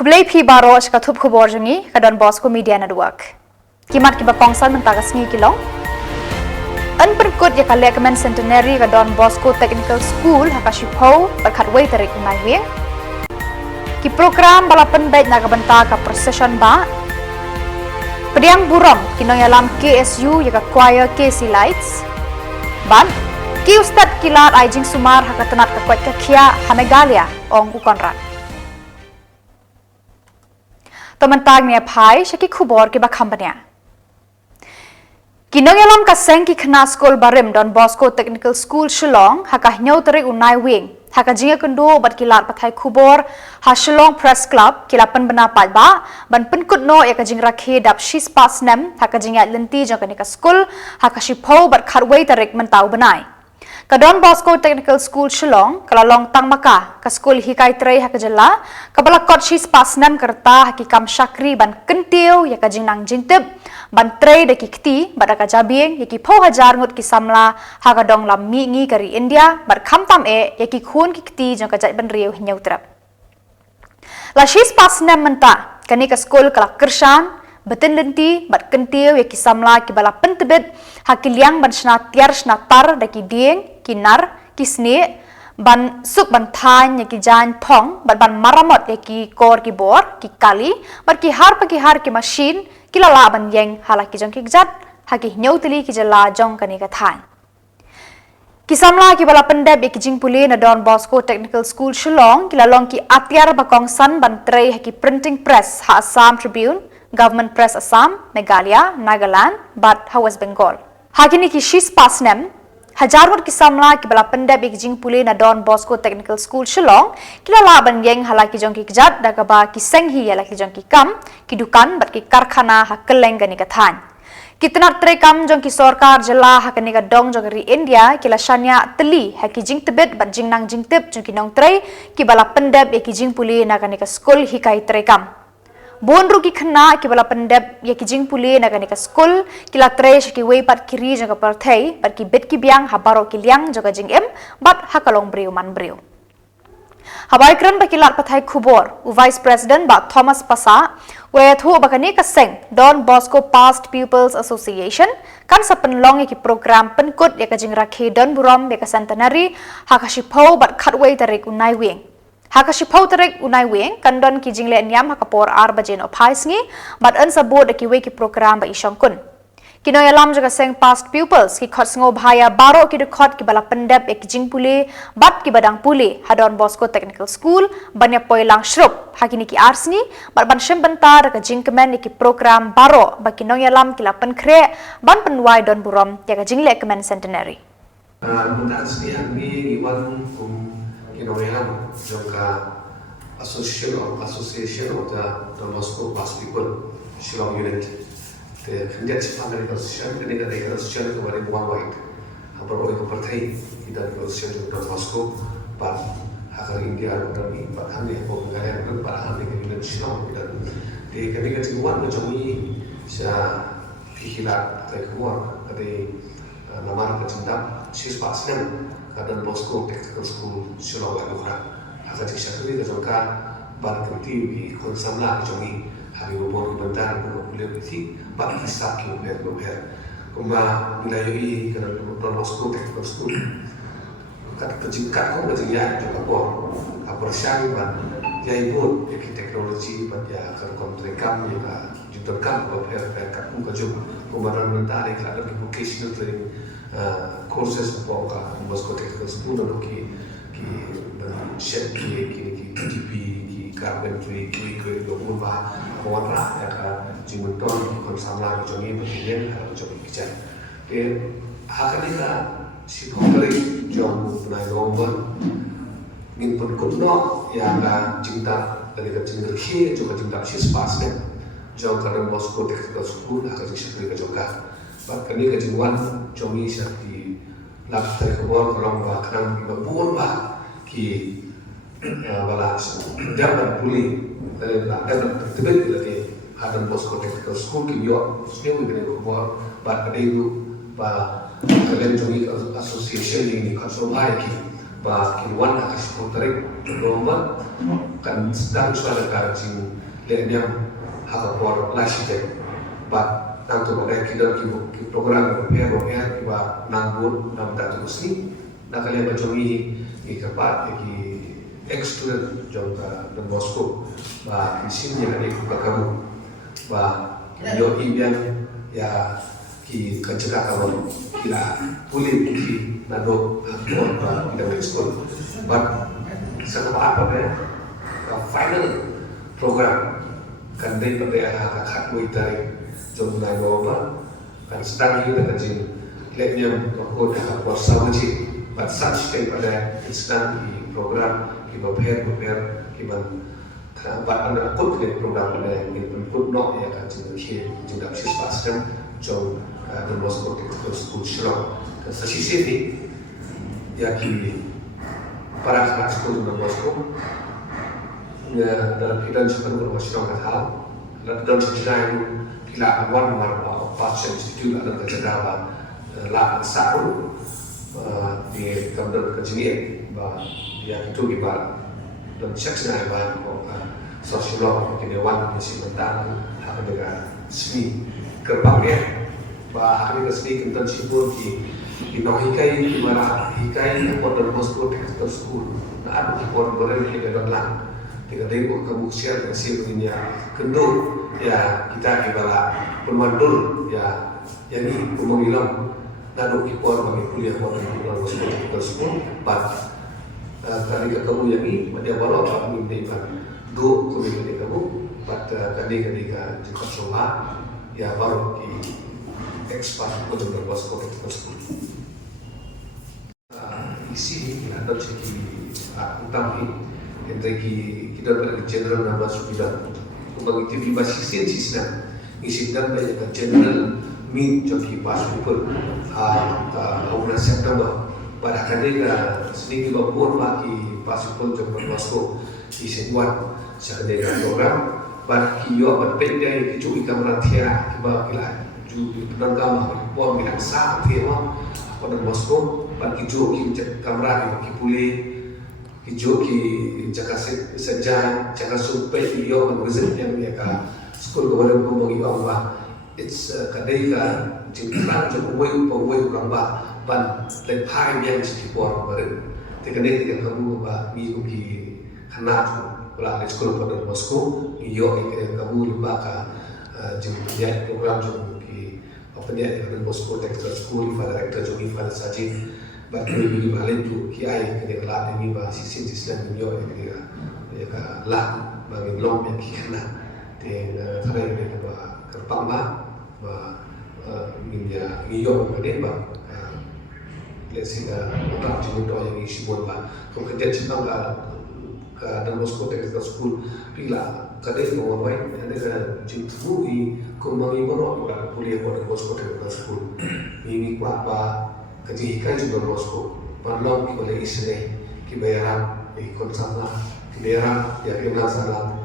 Kublai pi baro ska thup khubor jangi kadon Bosco Media Network. Kimat ki bakongsan mentagas ngi kilong. An perkut ya kalek men centenary kadon Bosco Technical School hakashipho berkat wei tarik unai wing. Ki program balapan baik naga benta ka procession ba. Pediang burong kinong yalam KSU ya ka choir KC Lights. Ban ki ustad kilat aijing sumar hakatanat ka kwat ka kia hamegalia ong ukonrat. Teman-teman ni apa? Saya kubur ke bakampannya. Kinong yalam kaseng ki kena sekolah barim Don Bosco Technical School Shillong hakah nyau terik unai wing hakah jinga kendo bat kilat patai kubur ha Shillong Press Club kilapan benapat ba ban penkut no ya kajing rakhe dap shis pas nem hakah jinga lenti jang kanika school hakah shipho bat khatway terik mentau benai. Kadon Bosco Technical School Shillong kalalong tang maka ka school hikai trei hakajala kabala kot shis pas nem kerta hakikam syakri ban kentiu ya kajing nang jintip ban trei de kikti badaka jabing yaki pau hajar ngut ki samla hagadong lam mi ngi kari India bar kham tam e yaki khun kikti jong kajai ban riu nyau trap la shis pas nem menta kani ka school kala kershan betin lenti bat kentiu yaki samla ki bala pentebet hakiliang ban shna tiar shna tar daki dieng kinar kisne ban suk ban than yaki jan thong ban maramot yaki kor ki bor ki kali bar ki har ki machine kilala ban yang halaki jong ki jat haki nyauteli ki jala jong kani ka than kisamla ki bala pendab ki jing puli na Don Bosco Technical School Shillong kilalong ki atiar bakong san ban trei haki printing press ha Assam Tribune Government Press Assam Meghalaya Nagaland bat ha West Bengal hakini ki shis pasnem Hajarwat kisamla ki bala pendab ki jing puli na Don Bosco Technical School Shillong kilala ban yang halaki jong ki jat daga ba ki senghi ya laki jong ki kam ki dukan bat ki karkhana hakeleng gani ka than kitna trekam jong ki sarkar jala hakani ka dong jong ri India kila shanya teli haki jing tebet bat jing nang jing tep jong ki nong trei ki bala pendab ki jing puli na kani ka school hikai trekam Bon rugi kena ki bala pendab ya ki jing puli na kani ka school kila tresh ki wei pat kiri jaga parthai pat ki bet ki biang habaro ki liang jaga jing em bat hakalong briu man briu habai kran ba kilat pathai khubor u vice president ba Thomas Pasa we thu ba kani ka seng Don Bosco Past Pupils Association kan sa penlong ki program penkut ya ka jing rakhe Don Burom ya ka centenary hakashipho bat khatway tarik unai wing Hakashipho tarik unai wing kandon ki jingle nyam hakapor ar bajen ophaisngi bat an sabot ki we ki program ba isong kun kino yalam jaga seng past pupils ki khotsngo bhaya baro ki khot ki bala pendap ek jing puli bat ki badang puli Don Bosco Technical School banya poilang shrup hakini ki arsni bat ban shem bentar ka jingkemen ki program baro ba kino yalam ki lapan khre ban penwai Don Burom ya ka jingle kemen centenary Mentasni ni iwan Kinoyam juga association of the Don Bosco Past People Shillong unit. The Indian American Association, the Indian Association is very worldwide. Hampir oleh kepercayaan kita Association Don Bosco, but hakar India dan ini, but kami yang mengalami dan para kami yang unit Shillong dan di kami kejuan macam ini saya hilang dari keluar dari nama kecintaan siswa sen Don Bosco Technical School Shillong Anugerah haka tikshakri ka jongka ban kanti ki kon samla ki jongi hari ubor ki bantar ko kule ki ban hisab ki ubher kuma wilayah ka Don Bosco Technical School kat kejingkat ko kejingya joka por apersyang ban yai bot ki teknologi ban ya kan kontrekam ya ka jutakam ko ubher ka ku ka jom kuma ran mentari ka ada vocational training courses for Don Bosco Technical School dan ki chef ki GP ki carpentry ki domun ba kontra ya ka jimuton kon samla ki jongi begini ka jongi kijan hakani ka si kongkali jong punai lomba min pun kunno ya ka cinta dari ka cinta ki juga cinta sis pasne jong ka Don Bosco Technical School ka jing ka jongka bahkan ini kejuan jongi sakti laktai kebor kolong ba kanang babun ba ki balas dapat puli dari dapat tebet lagi Don Bosco Technical School ki yo snewi gene kebor ba kadai ba kalian jongi association ini kan so hai ki ba kiwan akas putarik nomor kan sedang suara karjing lenyam hakapor lasite ba nang tu ba kita ki program PROR ba nanggur nam datu si nakale ba jongi ki kapat ki ex-student jongka Don Bosco ba isimnya ada ku kamu ba yo ibian ya ki kecegah kamu kila kulit ki nado akor ba kita school but setelah apa ya final program kan dai pada kakak muitai jom nai ba kan sedang hidup dengan jin leknya ko dah kuasa wajib but such thing pada sedang di program ki prepare ki ban ba anda kut ke program pada ni kut no ya kan jin ki jin dah sis paskan jom Don Bosco Technical School Shillong dan sa sisi ni ya ki para anak sekolah Don Bosco dalam keadaan seperti Don Bosco kata dalam sejarah bila awal war passion institute ada kejagaan la saru di kamar kejadian bah dia itu kita dan seksnya bah sosiolog kedewan mesti mentang hak negara seni kerbangnya bah hari kesini kita sibuk di hikai di mana hikai yang Don Bosco Technical School nah ada orang orang yang dalam tiga ribu kemusian hasil dunia kendor ya kita kibala pemandur ya yang ini pemangilam nado kipor bagi kuliah pada Don Bosco Technical School but kali kamu yang ini dia baru apa minta iban do kami kamu but kali jika semua ya baru ki expert pada Don Bosco Technical School isi ini ada segi utama entre kita pada general nama sudah kembali TV basis sisna isi dan banyak general meet joki pas people awal September pada kali sedikit babon bagi pas people Don Bosco isi buat sekadar program bagi yo berpendai kecuali kamera tiara kiba kila ju penangkama pon bilang sah tiara pada Don Bosco bagi joki kamera bagi pulih joki jaka saja jaka supaya iyo mengurusi yang mereka sekolah orang ngomong iyo apa it's kadai ka jingkran jauh pawai ramba ban lepai yang sekipor baru tekadai kita kamu ba minggu ki hanat pula sekolah pada Don Bosco iyo kamu lupa ka jingkran program jauh ki apa dia Don Bosco Technical School pada rektor jauh pada saji bagi bagi balik tu kiai kena lah ini bahasa Islam dunia kena ya ka lah bagi long yang kena dan kalau yang kita kerpang bah minyak niyo kena bah let's say orang cuma doa yang isi buat bah kalau kerja cuma ka Don Bosco Technical School bila kadai mau baik ada ka jumpa i kumbangi baru kuliah pada Don Bosco Technical School ini apa kaji hikai juga Don Bosco malam ki boleh isne ki bayaran ikon sana ki bayaran ya kena salah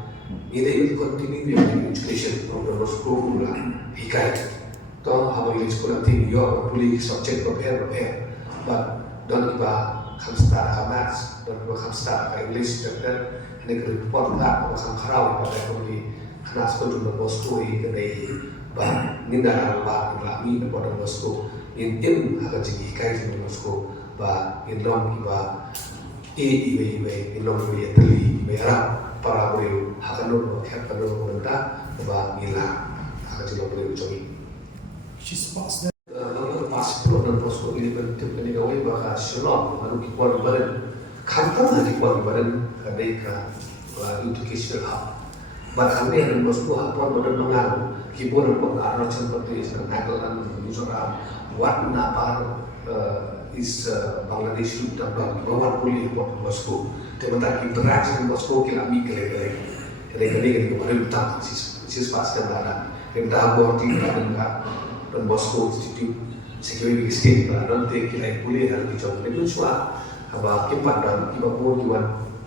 ini will continue your education of Don Bosco pula hikai to how you school team your puli subject prepare but don't kiba kam start ka maths don't kiba kam start ka English chapter ini ke report ka kam kharau pada puli kelas Don Bosco i kedai ba ninda ba mi pada Don Bosco in agak tinggi kai Don Bosco ba in long kiba in long we teli merah para boleh akan lo kat pada benda ba mila agak tinggi boleh ucapin she's past lalu pas Don Bosco ini bentuk ini gawe ba Shillong lalu kipuan badan kantor di kipuan badan kadai ka educational hub ba kami Don Bosco apa badan mengaruh kipuan pengaruh seperti Thailand Mizoram what Napar is Bangladesh dan bawah pulih Don Bosco. Teman-teman interaksi Don Bosco kila mikir kali kemarin utang sis pas kan ada yang dah buat di Don Bosco Institute security state nanti kila pulih harus dicoba itu semua apa kipat dan kipat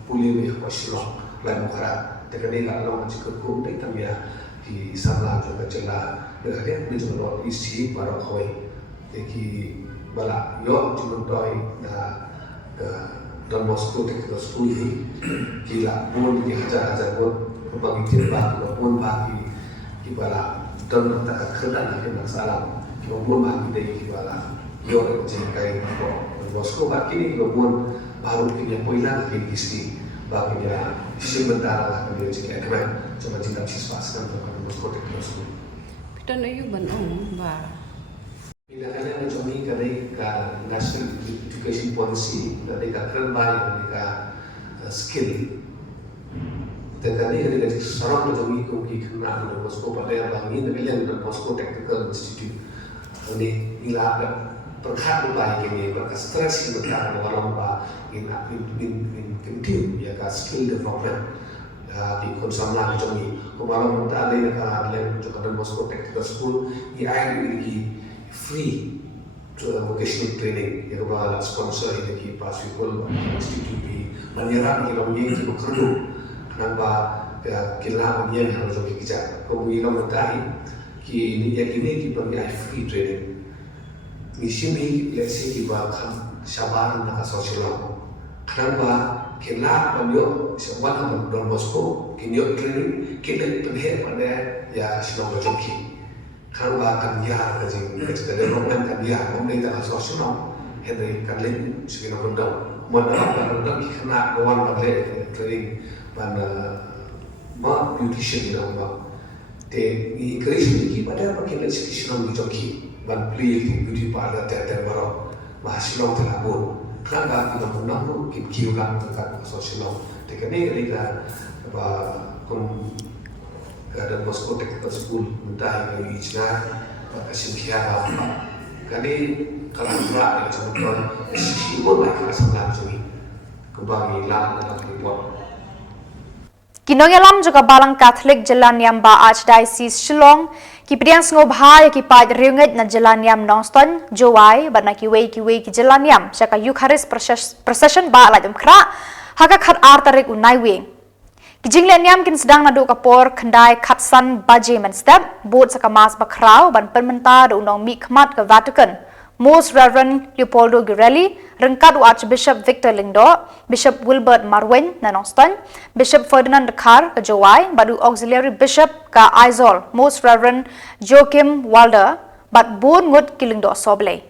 pulih apa Shillong lain muara teknik kalau macam kerkum itu ya di sana juga jelas dia cuma isi para koi ki bala yo cuma doi na Don Bosco Technical School ini gila pun di hajar pun bagi tiba pun bagi kibala don tak kedan lagi masalah pun bagi dari kibala yo jengkai Don Bosco bagi ini pun baru punya poilan lagi isi bagi dia sebentar lah dia jadi ekmen cuma cinta siswa sekarang Don Bosco Technical School. Dan ayu ban ba. Bila kalian macam ni kerana national education policy, kerana keren baik, kerana skill. Tetapi kerana seorang macam ni kongki kerana Don Bosco pada yang bangi, kalian Don Bosco Technical Institute. Ini ila perkhidmatan baik ini, berkestres kita orang bah in continue ya ka skill development. Di konsamla macam ni, kemarin kita ada yang juga Don Bosco Technical School, ia ini free vocational training yang bahwa sponsor ini pas people institute di menyerap di dalam yang itu kerja kenapa kita yang harus kerja kemudian mentahi ini kita bagi free training misi ini lesson kita sabar nak sosial kenapa kita banyak sebuah Don Bosco kita training kita penhe pada ya senang berjoki kalau akan dia kerja development kan dia pemerintah nasional henry karlin sekitar undang mendapat undang kena kawan pada training pada beautician dalam di kerja ini pada apa kita sekitar di joki dan beli beauty parlor teater baru mahasiswa terlabur kerana kita undang kita ulang tentang sosial teknik kita apa Don Bosco Technical School mentah yang ijna kasih kiara kali kalau berat yang sebutkan pun baik kesebelah ini kembali lang dalam report. Kinongelam juga balang Katolik Jalan Yamba Archdiocese Shillong kipriang ngobha ki pad riunget na Jalan Yam Nongston Jowai bana kiwei ki Jalan Yam saka Eucharist procession ba la kra haka khat artarik unai wing Kijinglen yam kin sedang nadu kapor kendai katsan baje men step boat sakamas bakrau ban permenta do unong mi khmat ke Vatican Most Reverend Leopoldo Girelli rengkat Archbishop Victor Lindo Bishop Wilbert Marwen na Nongston Bishop Ferdinand Dekar ke Jowai badu auxiliary bishop ka Aizol Most Reverend Joachim Walder bat bun ngut kilingdo soble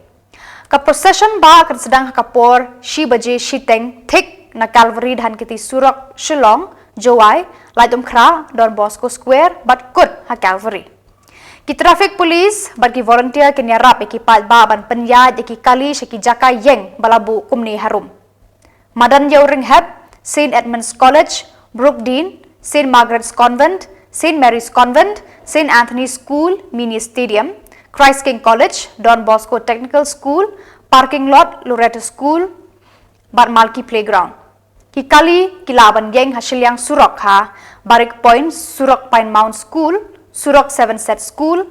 ka procession ba kan sedang kapor shi baje shiteng thik na Calvary dan kiti Surak Shillong Jowai, Laitum Kra, Don Bosco Square, but good ha Calvary. Ki traffic police, but ki volunteer ki nyarap ki pat ban penyad ki kali ki jaka yeng balabu kumni harum. Madan Yauring Heb, St. Edmund's College, Brook Dean, St. Margaret's Convent, St. Mary's Convent, St. Anthony's School, Mini Stadium, Christ King College, Don Bosco Technical School, Parking Lot, Loreto School, but Malki Playground. Kikali kilaban geng hasil yang Surok ha, Barik Point, Surok Pine Mount School, Surok Seven Set School,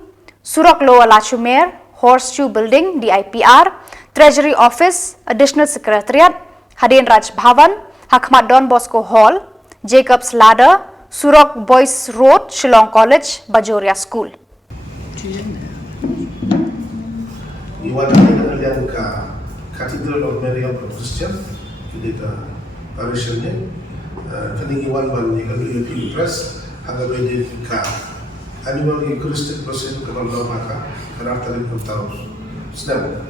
Surok Lower Lachumer, Horseshoe Building, DIPR, Treasury Office, Additional Secretariat, Hadin Raj Bhavan, Hakmat Don Bosco Hall, Jacob's Ladder, Surok Boys Road, Shillong College, Bajoria School. Iwan kalian ke Cathedral of Mary of Christian, kita parisnya, kening Iwan ban ni kalau UP Press, agak beda ke annual Christian procession kalau maka karakter itu tahu. Sedang,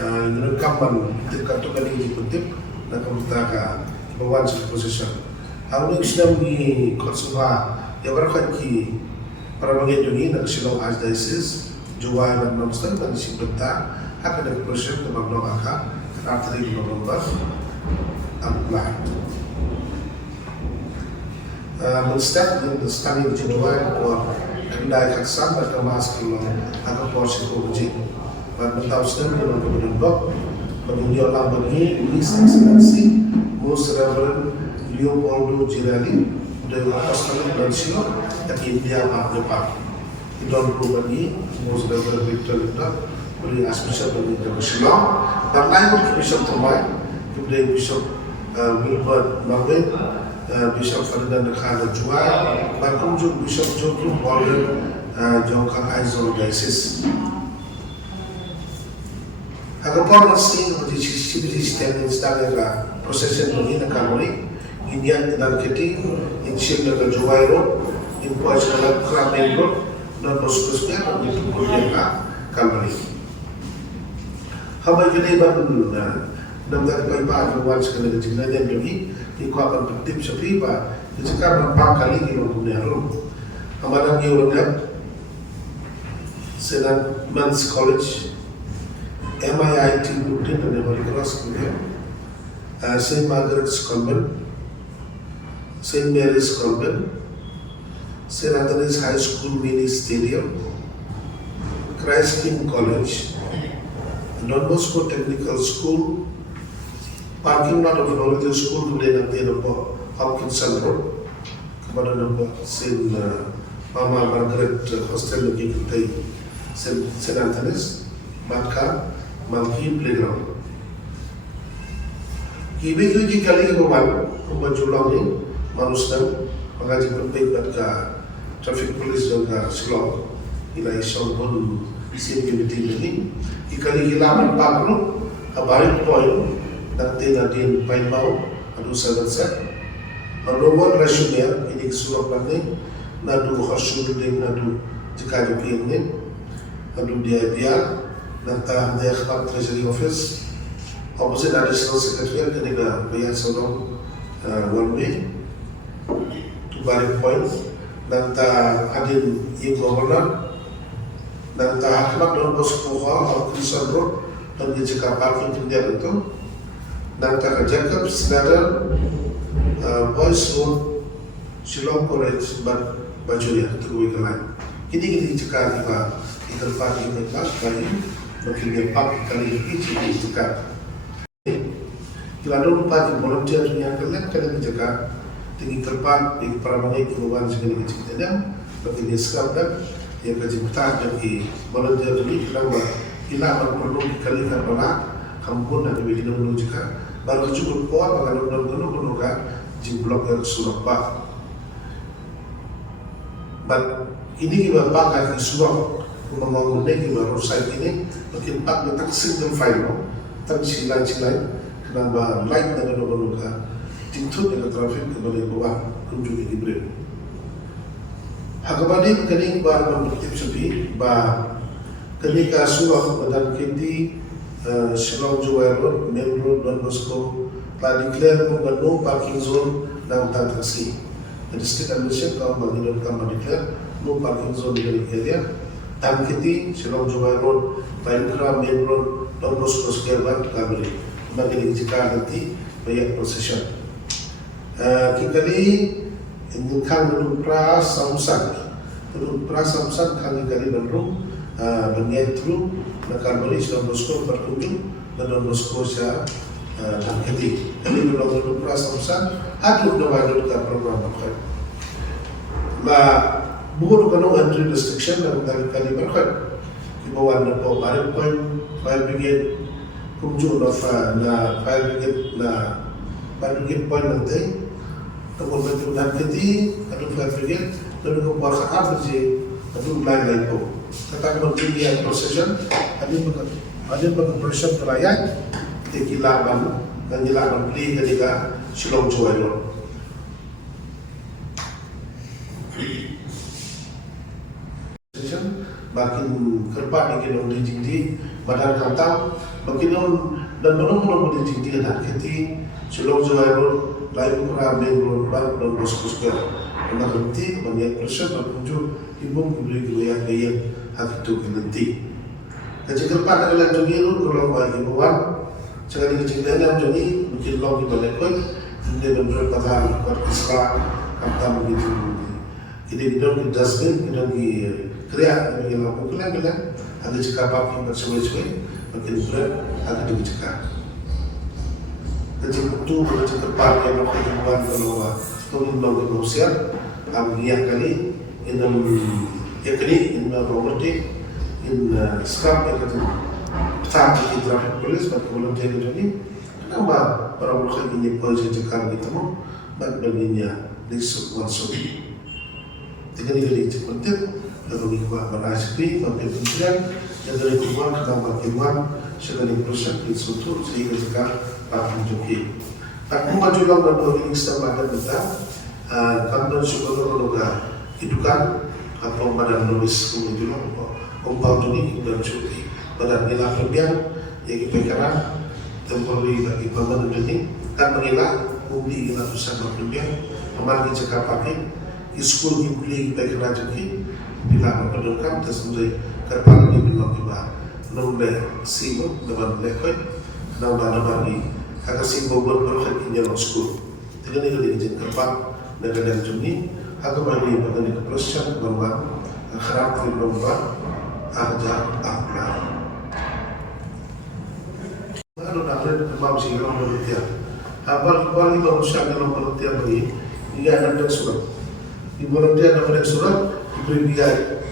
ini kapan dekat tu kali ini kutip, nak kita bawa satu procession. Awalnya sedang di konsulah, ya berkat ki para bagian ini nak Shillong Archdiocese, Jowai dan Nongston dan si Benta, akan ada procession dengan maka karakter itu November. Apply. Menstep in the study of January or kendai kaksan pada mas kilo agak porsi kurji. Bantau sedang dalam kemudian bab kemudian orang bagi His Excellency Most Reverend Leopoldo Girelli dari Apostolic Nuncio yang India Depan. Idon bagi Most Reverend Victor Lindo dari Archbishop dari Shillong dan lain Bishop Tomai kemudian Bishop Wilbert Marwen, Bishop Ferdinand Dekar Jowai, bahkan juga Bishop Joachim Walder Jongkang Aizol Diocese. Agar pun masih seperti sistem instan yang procession ini nak kamari Indian dan keti in ship na Juwai Road in Puaj na Kramen Road dan bos-bosnya itu kemudian kamari. Hamai kini ban nam dari paipa kawan sekali dengan dan demi di kuapan penting sepi pa jika berapa kali kita punya room. Hamadan Europe Senan Men's College MIIT Luton dan Holy Cross kemudian St. Margaret's Convent, St. Mary's Convent, St. Anthony's High School Mini Stadium, Christ King College, Don Bosco Technical School, parking lot of Norwegian School kemudian nanti ada Hopkinson Road, kepada nama St. Mama Margaret Hostel lagi kita St. Anthony's, Matka, Malki Playground. Kini kita kali kemudian julang ni manusia mengaji berbaik pada traffic police juga Shillong ilai Shillong isi community ini. Kali kita berpakru abari point nanti nadin pain mau adu sangat. Nomor resume ini surat planning nadu hasil nadu jika jepin ni nadu dia nanti dia khidmat treasury office. Opposite additional secretary kena bayar seorang one way to Barik Point nanti adin yang governor nanti Ahmad Don Bosco Hall Hopkinson Road dan jika parking kemudian itu nanti ke Jacob Snyder Boys Road Shillong College Bajuria itu gue lain. Kini jika kita ikan parking tempat bagi makin lepak kali ini jika Kila lupa di volunteer yang kelak kena dijaga tinggi terpan di peramangai keluar segala kecil dan bagi dia sekap dan yang kaji betah dari volunteer ini kila perlu dikalikan pada kampung dan diberi nama juga baru cukup kuat kalau benar-benar kan di blok yang surat pak. But ini kita pakai di surat membangun ini baru saya ini makin pak letak single file tak silai kenapa light dengan nomor tintut dengan trafik kembali bawah kunjung ini beri. Hakabadi kening bar mempertip sepi ba kenika suah dan kenti Shillong Juwai Road, Main Road, Don Bosco telah declare no parking zone dan taksi. The district administration kaum bagi dan kaum declare no parking zone di area. Dan kenti Shillong Juwai Road, Baikra Main Road, Don Bosco Square Bar kembali. Bagi jika nanti banyak procession. Kita ni ingkang menurut pras samsan kami kali baru banyak through nakal beri Don Bosco berkunjung dan Don Bosco saya dan ketik. Kali menurut pras samsan atur dalam program apa? Bukan kalau entry restriction dan kali berkat. Ibawan na po Barik Point Fire Brigade kunjung na fire brigade point nanti kemudian dan keti ada fire brigade lalu kemudian apa sih ada lain po tetapi kemudian procession ada procession terayat dikilaban dan dilaban beli ketika Shillong Juwai Road. Makin kerpat ingin di jindi badan kantau makin dan belum di jindi dan keti Shillong Juwai Road lain kurang Main Road Don Bosco Square dan nanti banyak proses berkunjung ibu kubri gaya hak itu nanti kecil kerpat adalah jogi kalau bagi buat sekali kecil dan jogi mungkin log itu lekoi dia benar pada sekolah kantau begitu jadi kita dustbin kita kriya bagi lampu kelang-kelang ada jika parking bersama-sama makin berat ada dijika kecil itu kecil tempat yang makin buat kalau turun bangku berusia yang kali inam yang kali in property in scrap yang kecil besar di traffic police pada volunteer ini kenapa para mereka ini polisi cekar gitu mau baginya disuk masuk dengan ini cepat lalu ikut beraspi, mampir kemudian dan dari kemudian kita makin segala proses itu sehingga jika parking joki. Tak memajukan berbagai sistem pada kita, kantor syukur juga hidupan atau badan nulis kemudian kompal ini dan cuti badan nilai kemudian yang kita kira temporary bagi permanent ini kan mengelak ubi nilai usaha kemudian kemarin cakap pakai school ini kita kira jadi bila menurunkan tersebut kerpan ini belum tiba nomor sibuk dengan lekoi nama ini agar sibuk berproses ini dalam school jadi ini jadi kerpan negara Juni atau bagi bagian keproses berubah karakter berubah aja apa lalu nakler kembali sih kalau berarti awal kembali berusaha dalam berarti bagi ini ada surat di berarti ada surat diberi dia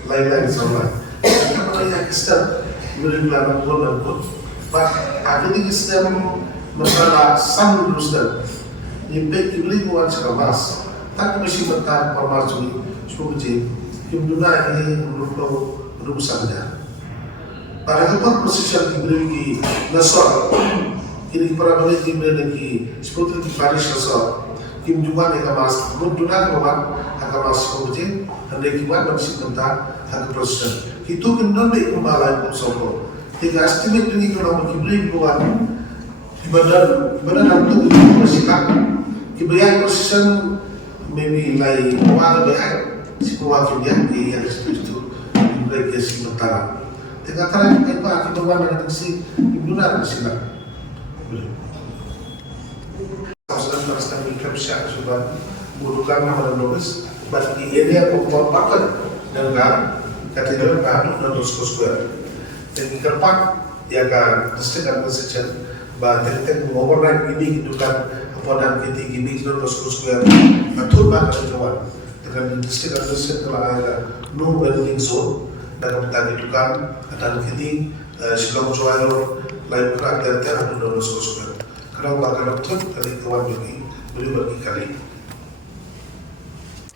lain-lain sama kalau yang kita beri dalam pun pak ada di sistem masalah sam rusdan diberi buat sekelas tak mesti bertahan formasi seperti himduna ini menurut rumusnya. Pada tempat posisi yang diberi nasor, ini para balik diberi lagi seperti di Paris nasor. Kim juga ni kamas, muduna kawan, kamas seperti anda kibat masih tentang hal proses. Itu kena lebih kembali bersama. Tiga estimate ini kalau diberi buat ibadah itu bersikap. Kibaya proses maybe like one behind si pemwakil yang itu mereka sementara. Tengah terang kita bawa dengan si ibunan silat. Saudara saudara mikir siapa sudah bukan nama nulis, but ini aku mau pakai dengan kategori baru dan square. Dan kerpak ya kan disediakan sejen bahwa teknik overnight ini itu kan dan kita gini sudah square betul banget kawan dengan disediakan sejen telah ada no building zone dan kita hidupkan dan kita sebelum jual lain kerja ada no square kalau bakal betul kali kawan beri kali.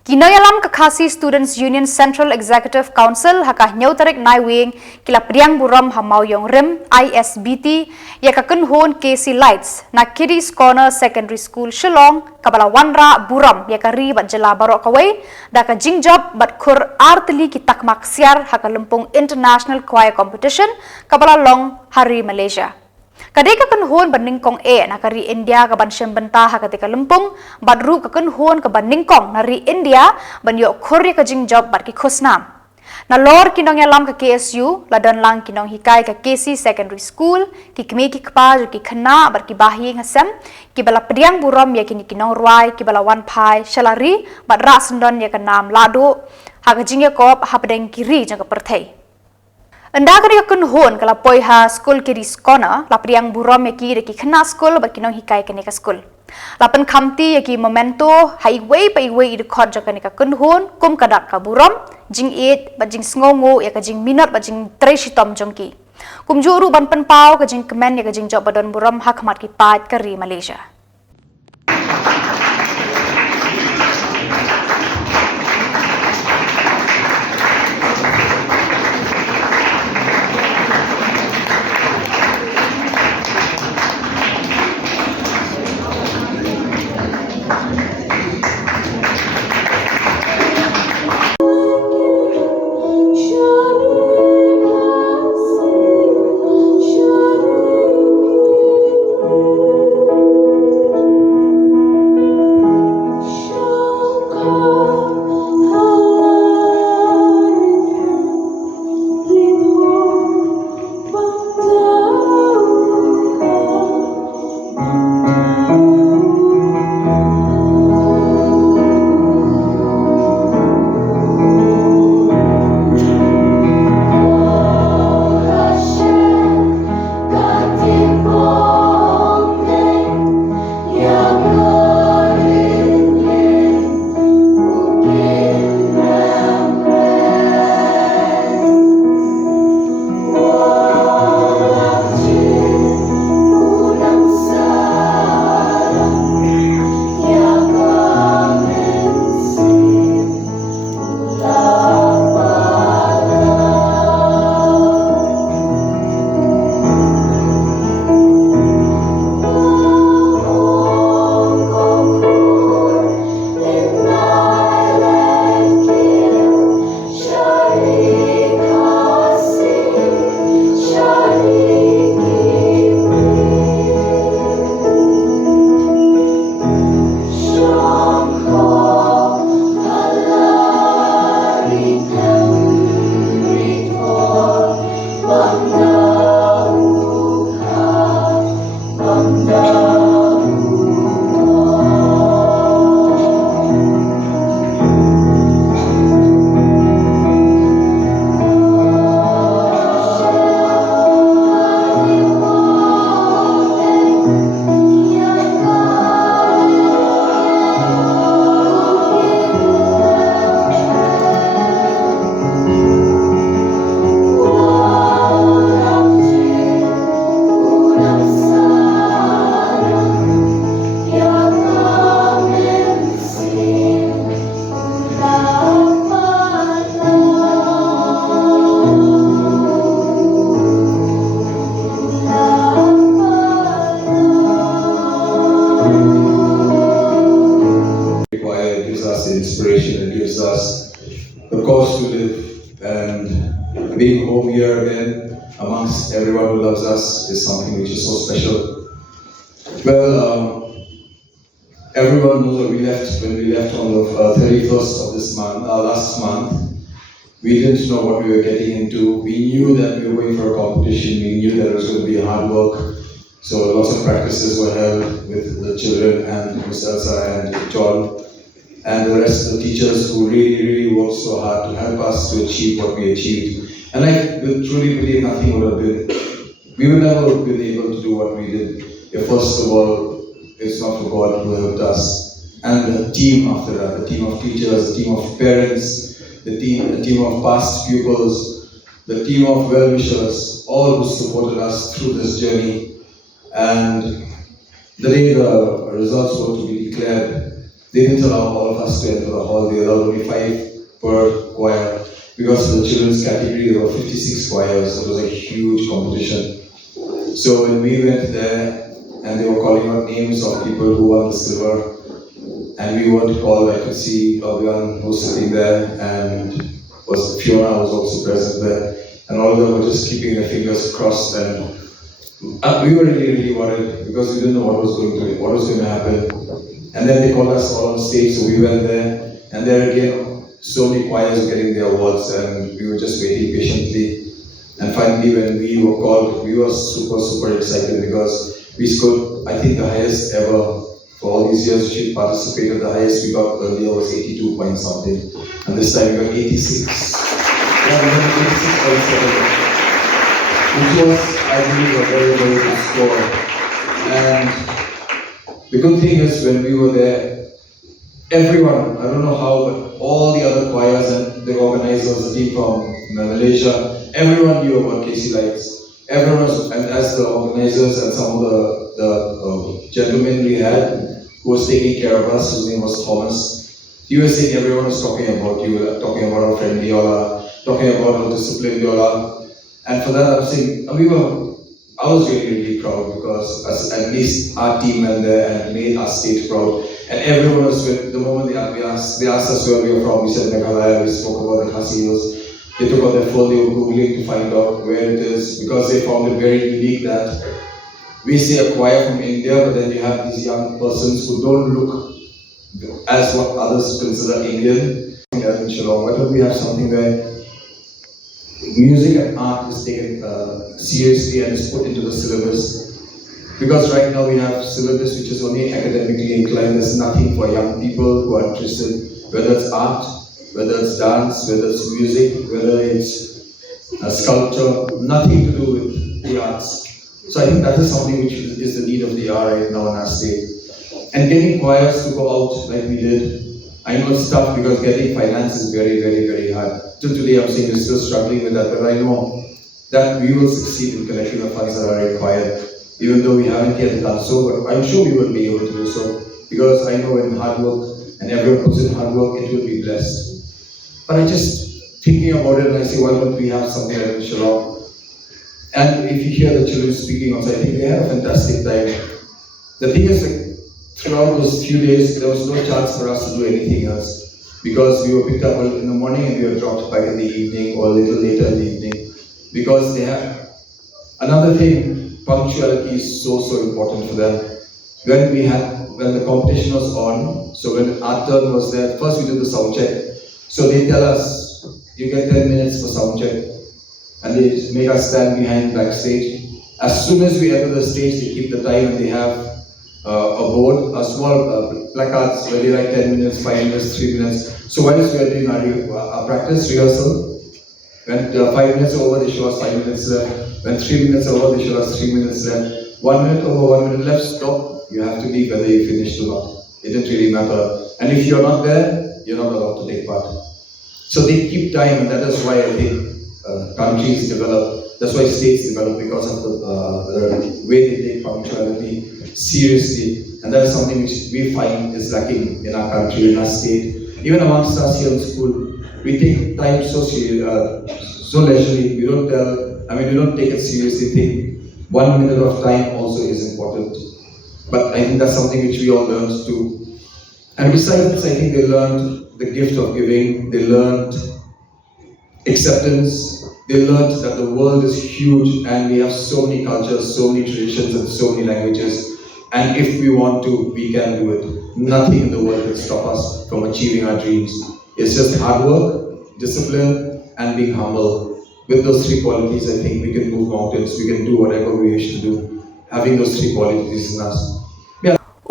Kinoyalam Kakasi Students Union Central Executive Council hakah nyauterik naiwing kila priang buram hamauyong rim ISBT ya kakenhon KC Lights na Kiddies Corner Secondary School Shillong kabala wanra buram ya kari bat jela barok kawai da ka jingjob bat kur artli kitak maksiar haka lempung International Choir Competition kabala long hari Malaysia. Kadai kakenhon bandingkong nakari India kaban syembenta hakatika lempung badru kakenhon kaban ningkong nari India banyo Korea kajing job bat ki khosnam. Na lor kinong yalam ka KSU ladan lang kinong hikai ka KC Secondary School ki kmi ki kpa ki khana bat ki bahi ngasem ki bala pediang buram ya kini kinong ruai ki bala wan pai shalari bat ra sendon ya kanam lado hakajing ya kop hapdeng kiri jang ka perthai. Anda kari kunhon kala poiha school Kiddies Corner lapriang buram yaki deki khana school bakinong hikai kaneka school. Lapan khamti yaki momento highway pa iway idukot jaka kaneka kunhon kum kadak ka buram jing 8 bajing sngongo ya kajing minat bajing 3 shitom jongki. Kum juru ban penpau kajing kemen ya kajing job badan buram hakmat ki pat kari Malaysia. home here again amongst everyone who loves us is something which is so special. Well, everyone knows that when we left on the 31st of this month, last month. We didn't know what we were getting into. We knew that we were going for a competition. We knew that it was going to be hard work. So lots of practices were held with the children and Ms. Elsa and John and the rest of the teachers who really worked so hard to help us to achieve what we achieved. And I truly believe nothing would have been, we would never have been able to do what we did if first of all, it's not for God who helped us. And the team after that, the team of teachers, the team of parents, the team of past pupils, the team of well-wishers, all who supported us through this journey. And the day the results were to be declared, they didn't allow all of us to enter the hall. They allowed only 5 per choir. Because of the children's category, there were 56 choirs. It was a huge competition. So when we went there, and they were calling out names of people who won the silver, and we weren't called. I could see Abhiyan who was sitting there, and Fiona was also present there, and all of them were just keeping their fingers crossed. And we were really worried because we didn't know what was going to happen. And then they called us all on stage, so we went there, and there again, so many choirs were getting their awards, and we were just waiting patiently. And finally, when we were called, we were super excited because we scored, I think, the highest ever. For all these years she participated, the highest we got earlier was 82 point something. And this time we got 86. Yeah, we got 86.7. Which was, I believe, a very good score. And the good thing is when we were there, everyone, I don't know how, but all the other choirs and the organizers, the team from Malaysia, everyone knew about KC Lights. Everyone was, and as the organizers and some of the gentlemen we had who was taking care of us, whose name was Thomas, he was saying everyone was talking about you, talking about our friend Diola, talking about how disciplined Diola. And for that I'm saying, I was really proud because at least our team went there and made our state proud. And everyone was with, the moment they asked us where we were from, we said Meghalaya, we spoke about the Khasi Hills. They took out their phone, they were Googling to find out where it is because they found it very unique that we say a choir from India, but then you have these young persons who don't look as what others consider Indian. In Shillong, why don't we have something where music and art is taken seriously and is put into the syllabus? Because right now we have syllabus which is only academically inclined. There's nothing for young people who are interested, whether it's art, whether it's dance, whether it's music, whether it's a sculpture, nothing to do with the arts. So I think that is something which is the need of the hour right now in our state. And getting choirs to go out like we did, I know it's tough because getting finance is very hard. Till today I'm saying we're still struggling with that, but I know that we will succeed in collecting the funds that are required, even though we haven't yet done so, but I'm sure we will be able to do so, because I know when hard work and everyone puts in hard work, it will be blessed. But I just thinking about it and I say, why don't we have something like Shillong? And if you hear the children speaking also, I think they had a fantastic time. The thing is, like, throughout those few days, there was no chance for us to do anything else because we were picked up in the morning and we were dropped back in the evening or a little later in the evening because they have another thing. Punctuality is so important for them. When the competition was on, so when our turn was there, first we did the sound check. So they tell us, you get 10 minutes for sound check. And they make us stand behind backstage. As soon as we enter the stage, they keep the time and they have a board, a small placards where they write 10 minutes, 5 minutes, 3 minutes. So whilst we are doing our practice rehearsal, when 5 minutes over, they show us 5 minutes left. When 3 minutes over, they show us 3 minutes left. 1 minute over, 1 minute left, stop. You have to leave whether you finished or not. It didn't really matter. And if you're not there, you're not allowed to take part. So they keep time, and that is why I think countries develop. That's why states develop, because of the way they take punctuality seriously. And that is something which we find is lacking in our country, in our state. Even amongst us here in school, we take time so leisurely. We don't take it seriously. Think 1 minute of time also is important. But I think that's something which we all learned too. And besides this, I think they learned the gift of giving. They learned acceptance. They learned that the world is huge and we have so many cultures, so many traditions, and so many languages. And if we want to, we can do it. Nothing in the world can stop us from achieving our dreams. It's just hard work, discipline, and being humble. With those three qualities, I think we can move mountains, we can do whatever we wish to do. Having those three qualities in us.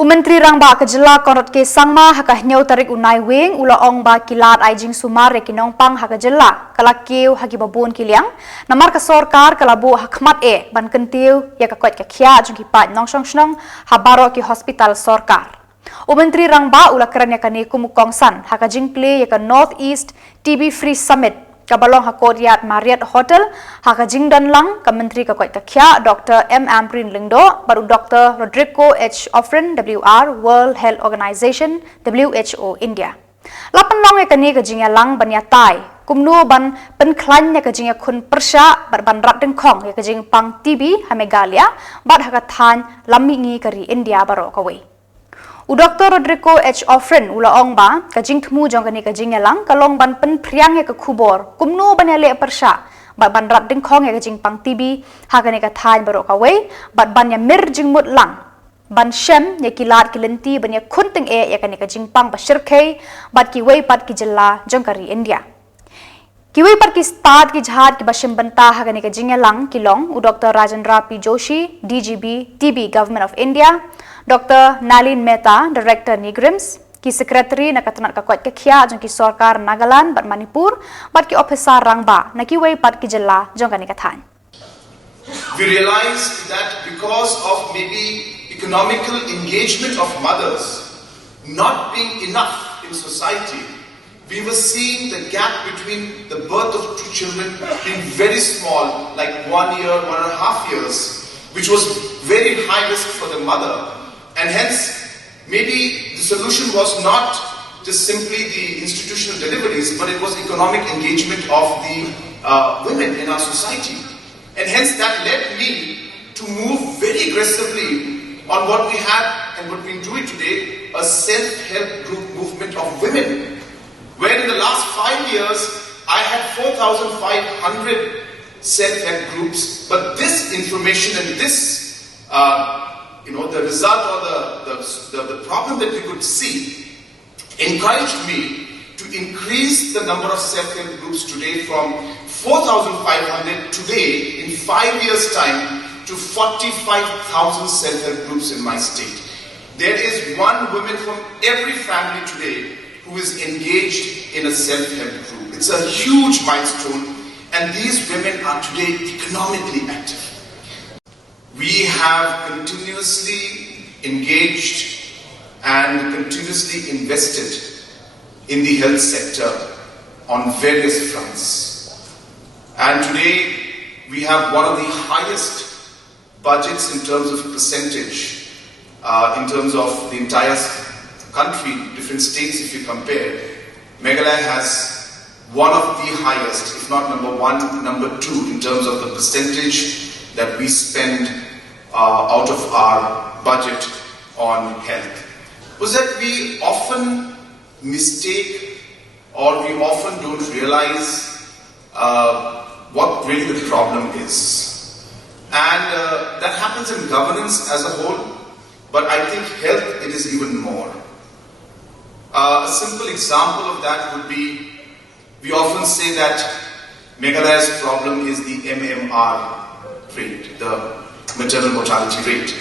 Menteri Rangba ke Jela Konrad ke Sangma hakah nyau tarik unai wing ula ong ba kilat aijing sumar rekinong pang haka Jela kalakiu hagi babun kiliang namar ka sorkar kalabu hakmat ban kentiu ya ka kwat ka khia jung ki pat nong song snong habaro ki hospital sorkar. Menteri Rangba ula keranya kani kumukong san haka jingple ya ka North East TB Free Summit kabalong hakoriat Marriott Hotel haka jingdan lang ka menteri ka kwat ka khia Dr. M. Amrin Lingdo baru Dr. Rodrigo H. Offren WR World Health Organization WHO India. Lapan long ya kani ka jingya lang ban ya tai kumnu ban penklan ya ka jingya kun persya ban rat deng khong ya ka jing pang TB ha Meghalaya bat haka than lamingi kari India baro ka we. Dr. Rodrigo H. Offren ula ong ba kajing temu jong kani kajing yalang kalong ban pen priang ya ke kubor kumno ban ya le persya bat ban rat ding khong ya kajing pang TB ha kani ka thain baro ka we bat ban ya mir jing mut lang ban shem ya kilat kilenti ban ya khunting ya kani kajing pang bashirkai bat ki we pat ki Jela jong kari India kiwi par ki start ki jhat ki bashim banta ha kani kajing yalang kilong Dr. Rajendra P. Joshi DGB TB Government of India Dr. Nalin Mehta, Director Nigrims, ki Secretary na katanat kakwat ka khia jong ki Sarkar Nagaland bat Manipur, bat ki Officer Rangba na ki way pat ki Jela jong kani kathan. We realized that because of maybe economical engagement of mothers not being enough in society, we were seeing the gap between the birth of two children being very small, like 1 year, 1.5 years, which was very high risk for the mother. And hence, maybe the solution was not just simply the institutional deliveries, but it was economic engagement of the women in our society. And hence that led me to move very aggressively on what we had and what we're doing today, a self-help group movement of women. Where in the last 5 years, I had 4,500 self-help groups, but this information and this the result or the problem that we could see encouraged me to increase the number of self-help groups today from 4,500 today in 5 years' time to 45,000 self-help groups in my state. There is one woman from every family today who is engaged in a self-help group. It's a huge milestone, and these women are today economically active. We have continuously engaged and continuously invested in the health sector on various fronts. And today we have one of the highest budgets in terms of percentage, in terms of the entire country, different states if you compare. Meghalaya has one of the highest, if not number one, number two in terms of the percentage that we spend out of our budget on health. Was that we often mistake or we often don't realize what really the problem is. And that happens in governance as a whole, but I think health it is even more. A simple example of that would be, we often say that Meghalaya's problem is the MMR rate, the maternal mortality rate.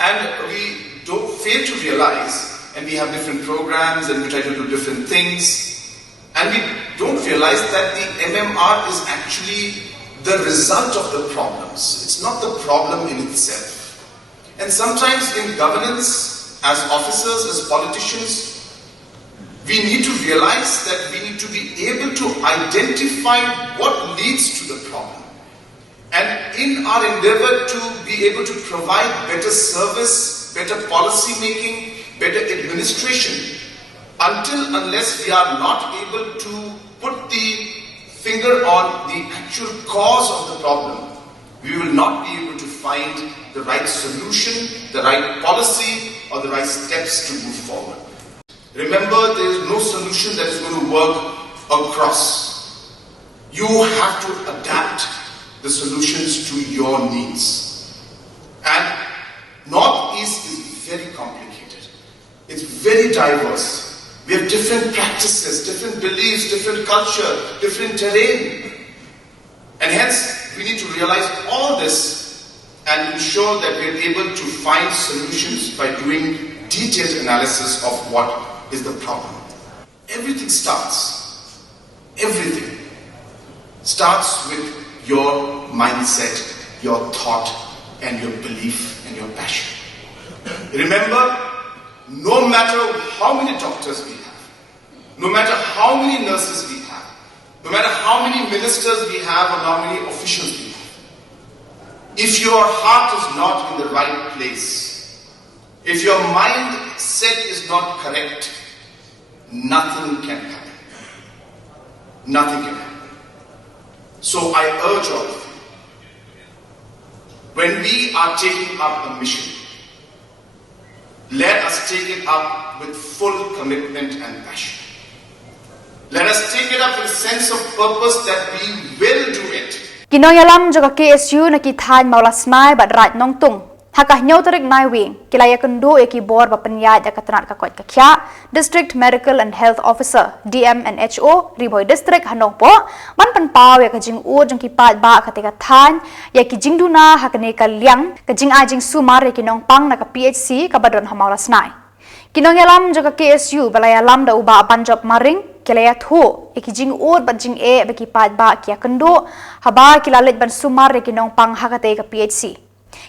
And we don't fail to realize, and we have different programs and we try to do different things, and we don't realize that the MMR is actually the result of the problems. It's not the problem in itself. And sometimes in governance, as officers, as politicians, we need to realize that we need to be able to identify what leads to the problem. And in our endeavor to be able to provide better service, better policy making, better administration, unless we are not able to put the finger on the actual cause of the problem, we will not be able to find the right solution, the right policy, or the right steps to move forward. Remember, there is no solution that is going to work across. You have to adapt the solutions to your needs. And Northeast is very complicated. It's very diverse. We have different practices, different beliefs, different culture, different terrain. And hence, we need to realize all this and ensure that we are able to find solutions by doing detailed analysis of what is the problem. Everything starts with your mindset, your thought, and your belief and your passion. Remember, no matter how many doctors we have, no matter how many nurses we have, no matter how many ministers we have or how many officials we have, if your heart is not in the right place, if your mindset is not correct, nothing can happen. Nothing can happen. So I urge all of you, when we are taking up a mission, let us take it up with full commitment and passion. Let us take it up with a sense of purpose that we will do it. Kinoyalam juga KSU nakithan maulasnai bat raj nong tung. Hakah nyau tarik nai wing, kilaya kendo eki bor bapenyai dakatanat kakwat kakya, District Medical and Health Officer, DMNHO, Riboy District Hanong po, man panpaw ya kajing jeng kipat ba katika than, ya kijing duna hakane kalyang, kajing ajing sumar ya kinong pang naka PHC kabadon hamaulasnai. Kinong yalam juga KSU balaya lam da uba banjob maring, kilaya thu, ya kijing bat jing baki pat ba kia kendo, haba kilalit ban sumar ya kinong pang hakate ka PHC.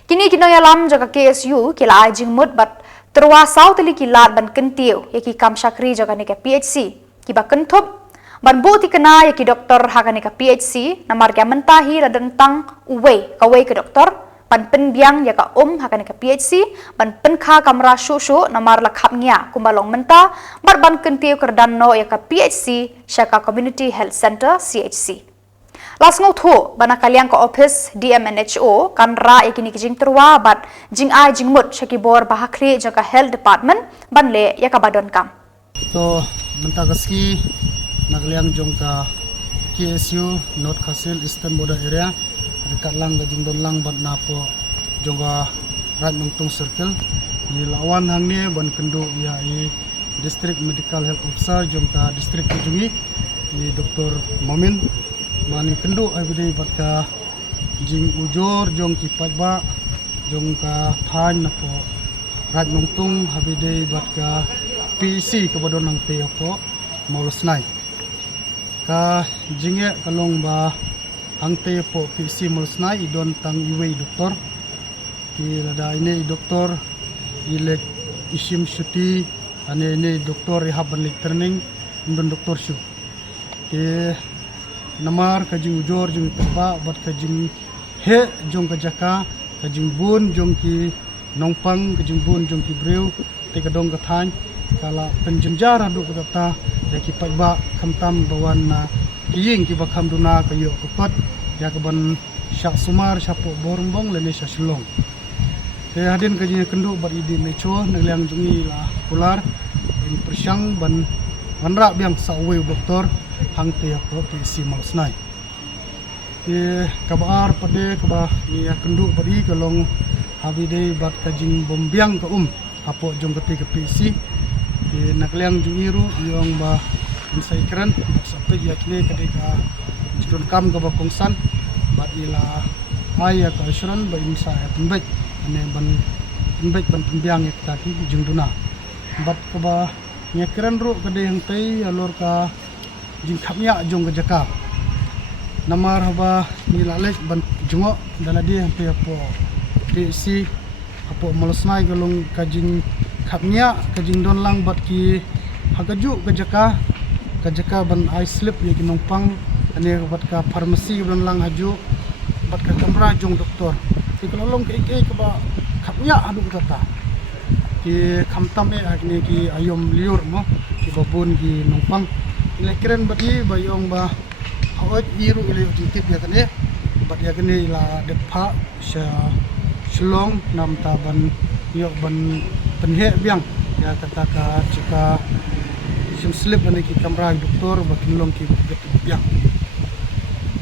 Kini kinoyalam jaga KSU kila ajing mud bat terwasau teli kilat ban kentiu yaki kam syakri jaga nika PHC kiba kentup ban buti kena yaki doktor haga nika PHC namar kya mentahi radentang uwe kawe ke doktor ban penbiang yaka haga nika PHC ban penkha kamra shushu namar lakhap nya kumbalong menta bar ban kentiu kerdanno yaka PHC Shaka Community Health Center CHC. Lasngau thu bana kaliang ko office DMNHO kan ra yakini kijing terwa bat jing ai jing mut shakibor bahakri jaga health department banle yakabadon kam. So mentagaski nagaliang jong ka KSU North Kasil Eastern Border Area dekat lang gajing don lang bat napo jonga rat nungtung circle di lawan hang ni ban kendu ya i District Medical Health Officer jong ka district Ujungi di Dr. Momin bani kendu everyday bat ka jing ujor jong kipat ba jong ka than na po rat nungtung everyday bat ka PC kabadon nang pe po molosnai ka jinge kalong ba ang te po PC molosnai idon tang iwe doktor ki lada ini doktor ilek isim syuti ane ini doktor rehab ban training indon doktor syu ke namar kajing ujor jong taba bat kajing he jong kajaka kajing bun jong ki nongpang kajing bun jong ki breu te kadong kathan kala penjenjar adu kata ya ki ba kamtam bawan na kiying ki bakam duna kayo kokot ya kaban syak sumar syapo borumbong lene syasulong te hadin kajing kendu bat idi mecho nagliang jungi la pular in persyang ban wanra biang sawe doktor hang te ko PC malsnai ke kabar pade kaba ni kendu bari kalong habide bat kajing bombiang ka apo jong kete ke PC ke nakliang jungiru yong ba insai kran sampai yakne kade ka jidon kam ka bakongsan bat ila aya ka asran ba insa penbet ane ban penbet ban pembiang kita ki jung duna bat kaba nyakran ru kade hang tei alor ka jing khapnya jong ke jaka namar haba ni lalek ban jungo daladi hampe apo PC apo malosnai galong kajing khapnya kajing don lang bat ki hagaju ke jaka ban I slip ye kinongpang ane bat ka pharmacy don lang haju bat ka kamra jong doktor ti kalong ke ba khapnya adu kata ki khamtam e agni ki ayom liur mo ki babun ki nongpang lekren bagi bayong ba hawat iru ile ditip ya kane bat ya kane la depa sha shlong nam taban yok ban penhe biang ya kata ka jika sim slip ane ki kamera doktor bakin long ki biang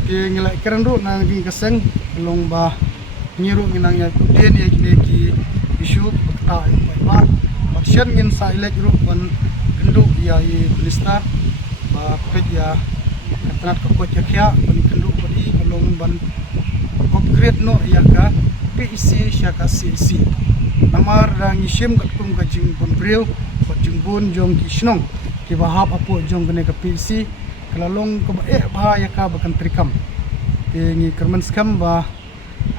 ke ngilai kerendu nang di keseng long ba ngiru nginang ya kudien ya kini ki isu ta ba maksud ngin sa ilek ru ban kendu ya i lista ba pet ya katnat ko ya kya ban kendu bodi long ban upgrade no ya ka PEC syaka CEC namar rang isim kat kum ka jing bun breu ko jing bun jong ki snong ki bahap apo jong kene ka PEC kelalong ko ba ya ka bakan trikam ke ngi kerman skam ba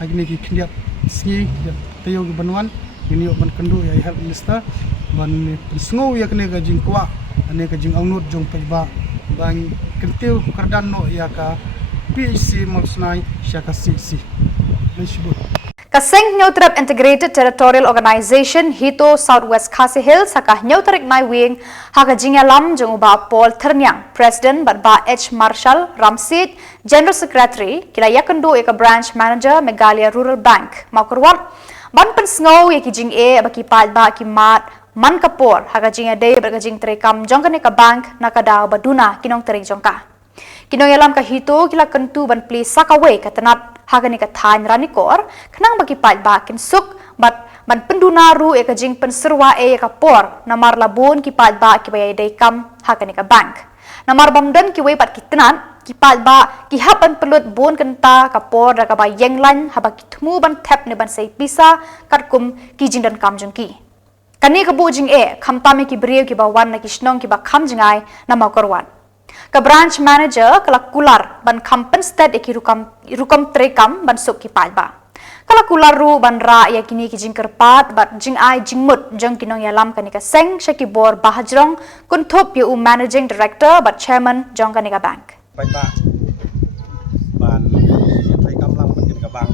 agni ki kindiap sngi tayo ki banwan ini ban kendu ya help minister ban sngo ya kene ka jing kwa ane ka jing aunut jong pe ba bang kentiu kerdan no ya ka PEC malsnai syaka CEC Lisbon Kaseng Nyautrap Integrated Territorial Organization Hito Southwest Khasi Hills haka Nyautrek Nai Wing haka Jingalam jong uba Paul Ternyang President Badba H Marshall Ramsit General Secretary kila yakendo eka Branch Manager Meghalaya Rural Bank Makurwat ban pensngau yaki jing baki ba ki mat man kapor haka jinga day bergajing terekam jongkan eka bank nakada baduna kinong terek jongka kinong yalam ka hito kila kentu ban pli sakaway katanat hagani ka than ranikor khnang bagi ba kin suk bat ban pendunaru eka jing penserwa eka por namar labun ki ba ki bayai dai kam hagani ka bank namar bamdan ki wei pat kitnan ki ba ki hapan pelut bon kenta ka por da ka ba yenglan haba ki thmu ban thap ne ban sei pisa katkum ki jing dan kam jong ki kani ka bu jing khamtame ki brew ki ba wan na ki snong ki ba kham jingai nama korwan ka branch manager kala kular ban kampen state eki rukam trekam ban suk ki ba kala kular ru ban ra ya kini ki jingker pat bat jing ai jingmut jong kinong yalam kani ka seng shaki bor bahajrong kunthop yu managing director bat chairman jong kani ka bank Baik Pak, ban trekam lang ban kani ka bank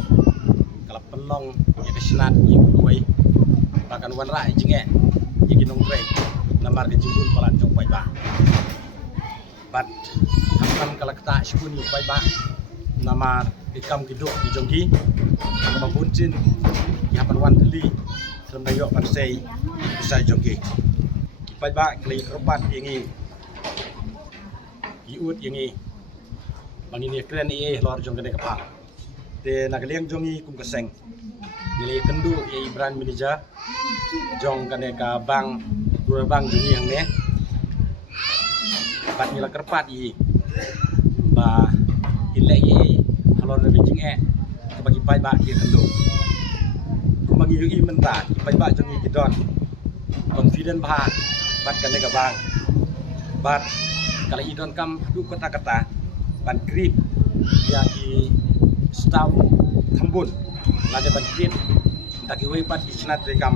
kala penong ya kesenat yi kuai bahkan wan ra jinge yi kinong trek namar ke jimbun palan jong baik Pak bat hakam kala kata shkun yu pai ba namar dikam kiduk di jonggi nama buncin yapan wan teli serem dayok pan sei usai jonggi ki pai ba kali keropat yangi iut yangi bangini kren lor jong kene kapa te nakaliang jongi kum keseng nilai kendu ye brand manager jong kene ka bang dua bang jongi yang ne bat nila kerpat i ba ile i halon le jing ke bagi pai ba ye kendo ku bagi yu i menta pai ba jong i kidon confident ba bat kan ka bang bat kala i don kam du kata ban grip ya i staff thambun lade ban grip taki wei pat i chnat rekam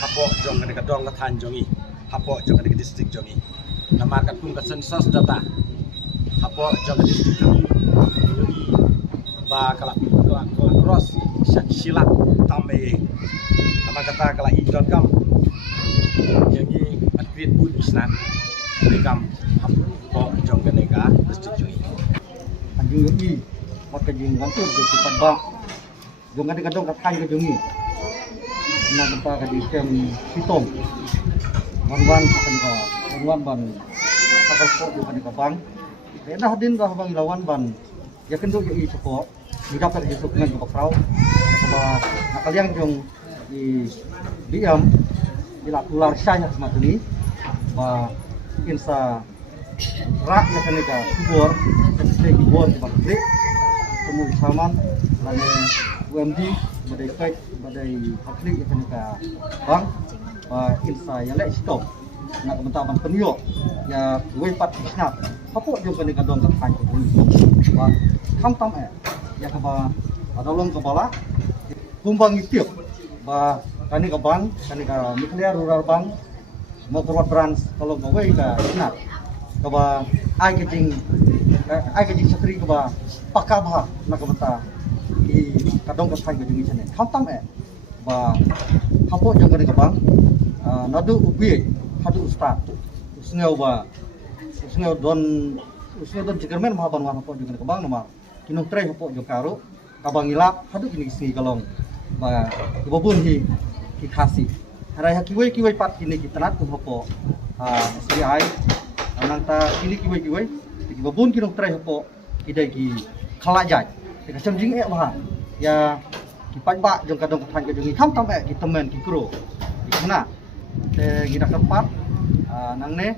hapo jong kan ka dong ka than jong i hapo jong kan ka district jong i namar kan pun census data hapo jong district yogi ba kala cross sila tambe nama kata kala idon kam yang ni atlet pun isnan rekam hapo jong ganeka district yogi anjing yogi maka jing bantu ke cepat ba jong ganeka dong kathan ke jongi na tempa ka di kem sitong wan ban sakal ko di kanika bang ena hadin ba bang ilawan ban ya kendo yo i soko di dapat di sukungan ke pakrau ba nakaliang jong di diam di lakular syanya sematuni ba insa rak ya kanika kubor stay kubor di bakre temu saman lane UMD badai kai badai hakli ya kanika bang ba insa ya lek stop nak bentaban penyo ya we pat snap hapo jong kani kadong ka than ko ba kham tam ya ka ba adolong ka bala kumbang itiok ba kani ka bang kani ka Meghalaya Rural Bank mo korwat branch kalau ka we ka snap ka ba ai ka jing sakri ka ba pakka ba nak benta i kadong ka than ko jong chane kham tam ba hapo jong kani ka bang nadu ubi hadu ustad usngeu don jikermen mahaban wan hapo juga kebang nomor kinong tre hapo jo karo kabang ilap hadu kini sini kalong ba ibobun hi ki khasi harai kiwei pat kini kitanat ku hapo SBI anang ta kini kiwei ibobun kinong tre hapo kidai ki khalajai ka sem jing bah ya ki pai ba jong kadong than ka jong tham tam ki temen ki kro na te gida kepat nang ne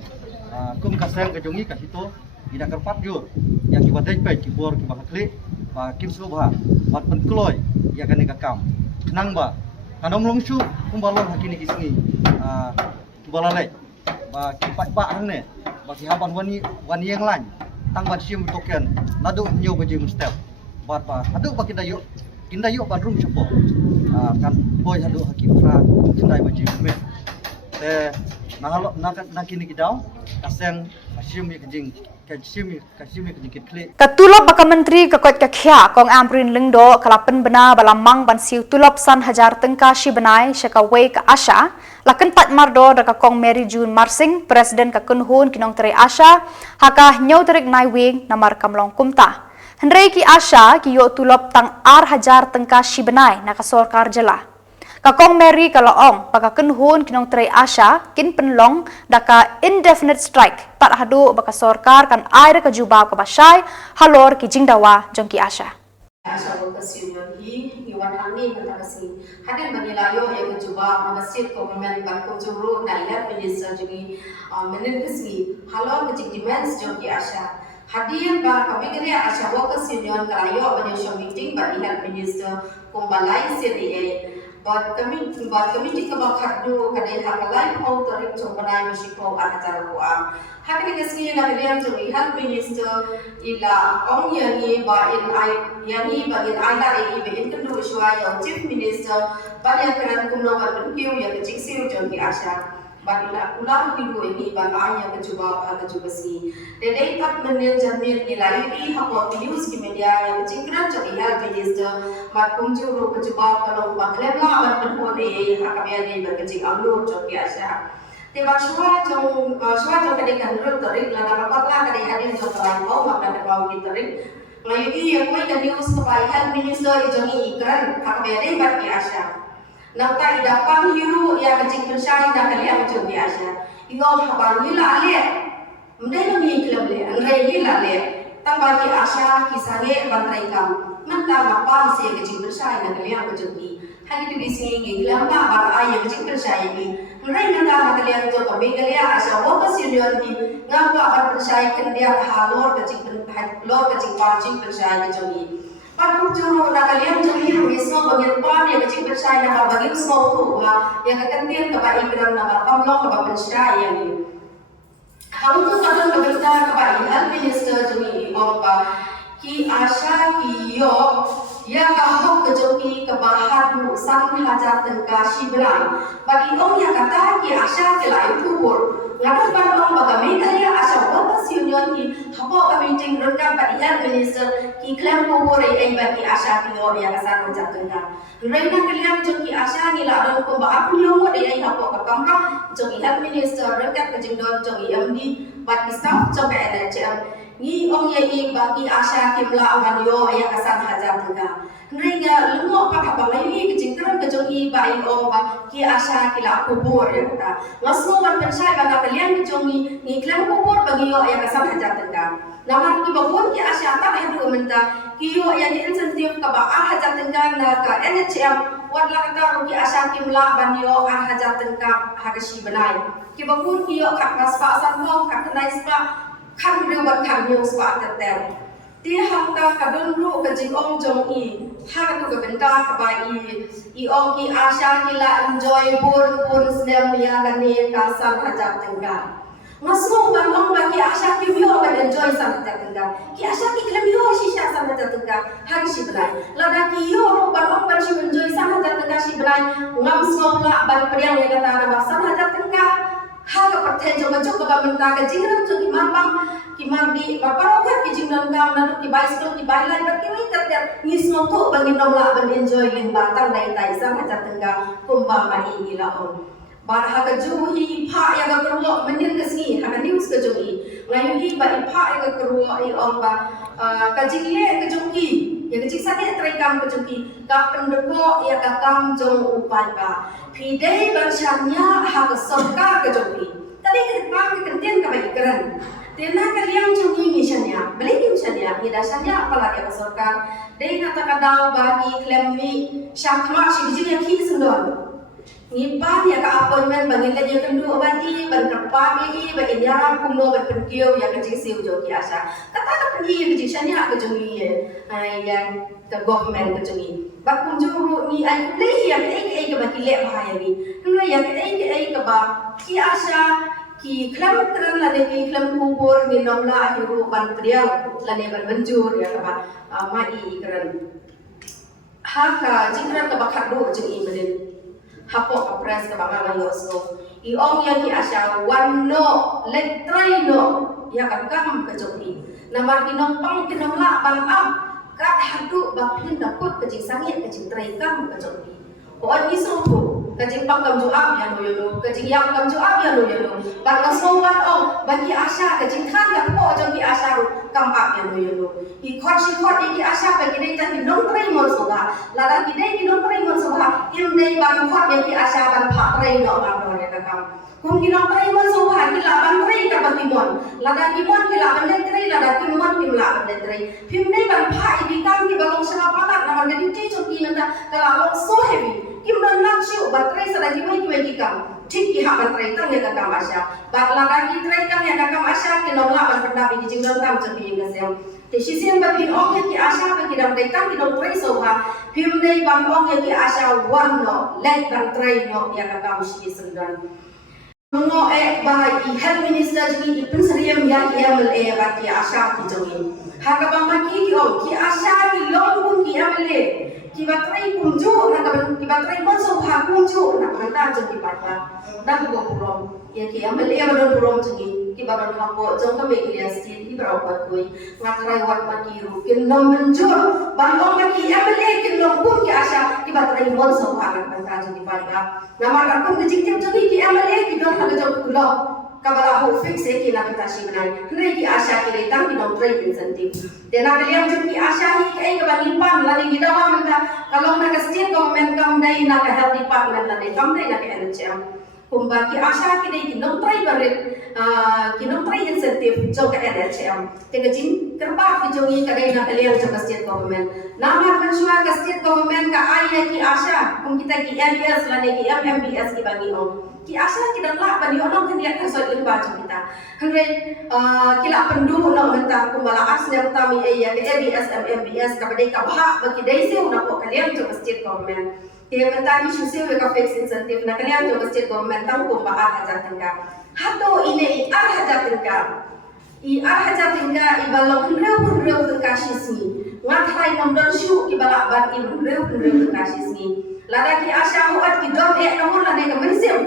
kum kaseng ka jong ka hito gida kepat ju yang ki badai pe ki bor ki bah kli ba kim so bah bat pen kloi ya kan ka kam nang ba kanong long shu kum balon hakini isngi ki balalai ba ki pai ba hang ne ba ki haban wani yang lain tang ban sim token nadu nyo baji mustep bat ba adu ba kinda yuk ban rum chapo kan boy hadu hakim fra tindai baji me te na kini kidau kaseng sim mi kajing sim mi kajing kle Katulop baka menteri kakot kakhya kong Amrin Lengdo kalapan bena balamang ban siu tulop san hajar tengka si benai syakawe ka Asha lakan pat mardo daka kong Mary June Marsing presiden ka kunhun kinong tere Asha haka nyau terik nai wing namar kamlong kumta Hendrei ki Asha ki yo tulop tang ar hajar tengka si benai naka sorkar jela Kakong Mary kalaong baka kunhun kinong tere Asha kin penlong daka indefinite strike tak hadu baka sorkar kan air ka jubab ka basay halor ki jingdawa jongki Asha. Asha workers union iwan hani katagasi hadin banilayo ya ka jubab na state government ban ko juru na health minister jungi menen kasi halor ka demands jongki Asha. Hadian ba kami kini Asha workers union kalayo ban meeting ba health minister kumbalai CDA But committee ka bakhat do kadai hakalai au tarik chombanai masiko acara kuam. Hakni kasi na kalian juri health minister ila ong yani ba in ai la ai be in kundu shwa ya chief minister ba ya karan kumno ba kunkiu ya ka chiksiu jori Asha. Ba ila ulang pilu ini ba ai ya ka juba si. Dedai tak menil jamir ila ini hapo news ki media ya chingran jori health minister ba kumjuru ka juba kalau ba klebla ba penhone hakabia ni ba kecing amlu jori Asha. Tiba shwa jong kadai kanrul tarik la na patla kadai hadin jong kalai mau makna bau di tarik ngayu yang koi ka news ka health minister ijongi ikran hakabia ni ba ki Asha. Nangta idapang hiru ya kecing persai dah kalian jom biasa. Ingat habar lila le, mendai nami iklam le, angrai lila le. Tang bagi Asha kisahnya bantrai kam. Mentang apa sih kecing persai dah kalian jom bi. Hari tu bising iklam tak bar ayah kecing persai ni. Angrai mentang kalian jom kami kalian Asha workers union ni. Ngapa bar persai kendia halor kecing persai jom bi. Pagkung juru na kalian juri mismo bagian pan yang kecil persai na bagian semua tu yang kekantian kepada ikram na kamlong kepada persai yang ini. Kamu tu kadang berbicara kepada health minister juri apa ki Asha ki yo ya kahok kejoki kebahadu sang hajar tengka shibran bagi om yang kata ki Asha kelai kubur ngakan pandong bagami kaya Asha workers union ki hapo meeting rekam pada health minister ki klaim kubur ai bagi Asha ki yo yang kasar hajar tengka reina kalian joki Asha ni la don ko ba apun yo mo ai hapo ka kamra joki health minister rekam kejendon joki MD bagi staff joki NHM ni om ye bagi Asha kimla awan yo yang kasar hajar tengka Neringa lengok pakai bangai ni kecingkaran kejongi bai om ba ki Asha kila kubur ya kata. Ngasmo ban pensai banga kalian kejongi ni klaim kubur bagi yo yang kasar hajar tengka. Namar ki bangun ki Asha tak ada menta ki yo yang insentif ka ba hajar tengka na ka NHM wat la kata ki Asha kimla ban yo hajar tengka hagashi benai. Ki bangun ki yo kat paspa san mo kat kenai spa kan rewat kan yo spa tetel. Dia hangka kadon lu kecing om jong hang tu kebenta kebai ong ki Asha kila enjoy pun snem dia kani kasan hajar tengah. Masuk bang ong bagi Asha ki bio ban enjoy san hajar tengah. Ki Asha ki kila bio shisha san hajar tengah. Hang si belai. Lada ki yo bang ong ban si enjoy san hajar tengah si belai. Ngam semua la ban periang yang kata nama san hajar tengah. Hang perten jom macam keba menta kecing ram tu ki mambang ki mardi bapa rokat ki jingdam kam nanu ki bicycle ki bailai berkiwi tertiap ngismo tu bagi nomla ban enjoy ling batang dai tai sang hajar tengah kumbang mani gila on bar haga juhi pha ya ga keruo menin kesni haga news ke juhi ngayu ba pha ya ga keruo on ba kajingle ke juhi ya kecik sane trekam ke juhi ka pendeko ya ka kam jong upai ba pidai bansanya haga sorka ke juhi tadi ke depan ke kentian ka baik keren Tena kalian jungi misalnya, beli misalnya, dasarnya apalah dia kesorkan. Dia kata-kata bagi klemi syakma sibijing yang kini sendon. Ngipan ya ke appointment bagi kerja kedua badi berkepa ini bagi nyarang kuno berpenkiu yang kecil siu joki asa. Kata pergi kecil sana ke jungi yang ke government ke jungi. Bak kunjuru ni ai kulai yang ai ke bagi lek bahaya ni. Kenapa yang ai ke ba ki asa ki klam terang lade ki klam kubur ni nomla hiru ban priang lade ban banjur ya ke ba mai keran. Haka jingran ke bakat do jungi bedin. Hapok ke pres ke bangga layo so iong yang ki asya wanno letrai no ya kan kam ke joki nama kinong la bang am kat hadu bapin dakut ke jing sangit ke jing trai kam ke joki ko ni so ke jing pang kam jo am ya no yo ke jing yang kam jo am ya no yo bang so ban ong bagi asya ke jing kan ya ko joki asya kam am ya no yo i khot ki asya bagi dei tan kinong trai mon so ba la ki dei kinong trai mon so ba im dei bang khot yang ki asya ban pha trai no bang no ya kam kum kinong trai mon so ba ki la ban trai ka bagi mon la da ki mon ki la ban le trai la da ki mon ki la ban le trai phim dei ban pha i di kam ki balong sa pa na ma ga di ti choki na ka la long so heavy kim ban nak siu ban trai sa da ki mai ki kam ठीक की हाथ ट्राई कर लेगा काम आशा बात लगा की ट्राई कर लेगा काम आशा के नौला बन पड़ा भी जिंगल काम चल भी इंगे ते शिशियन बा फिर ओंगे की आशा पे की दम ट्राई की नौ ट्राई सोहा फिर नहीं बन ओंगे की आशा वन नो लेट बन ट्राई नो या काम शी संगन नो ए बाई हेल्थ मिनिस्टर जी इपन सरियम या MLA बा की आशा की जोगी हाका बा की की आशा की लोन बुन की MLA ki batrai kunju na ki batrai mon so pha kunju na kanta jeng ki patla na go purom ya ki amale ya badon purom jengi ki badon hapo jong ka me ki sti ki bro pat koi ngatrai wat ma ki ru kin nom menjur bandong ma ki amale kin nom kun ki asya ki batrai mon so pha na kanta jeng ki patla na ma ka kun ki jeng jengi ki amale ki don ha jong kulo kabala ho fix ki na kata shi banai hnai ki asya ki dei tam ki nom trai incentive dena kalian jeng ki asya hi kai ka bani pan la ni dawa menta kalau nak state government kam dai nak health department la dai kam dai nak NHM kumba ki asya ki dai ki nom trai barit ki nom trai incentive jo ka NHM te ka jin kerba ki jongi ka dai nak kalian jo state government nama mansua ka state government ka ai ki asya kum kita ki MBS la ni ki MMBS ki bagi ong ki asya ki dan la bani onong kan dia kasoi in ba jo kita hangre ki la pendu no menta kumbala asnya tami ya ke MBS MMBS ka dai ka bha bagi dai se una ko kalian jo state government dia mentani susi we ka fix incentive na kalian jo state government tang ko ba hajar tingka hato ine i hajar tingka i balong reu tingka shisni ngat hai nom don shu ki bala ban i reu tingka shisni lada ki asya huat ki don namun la ne ka mesim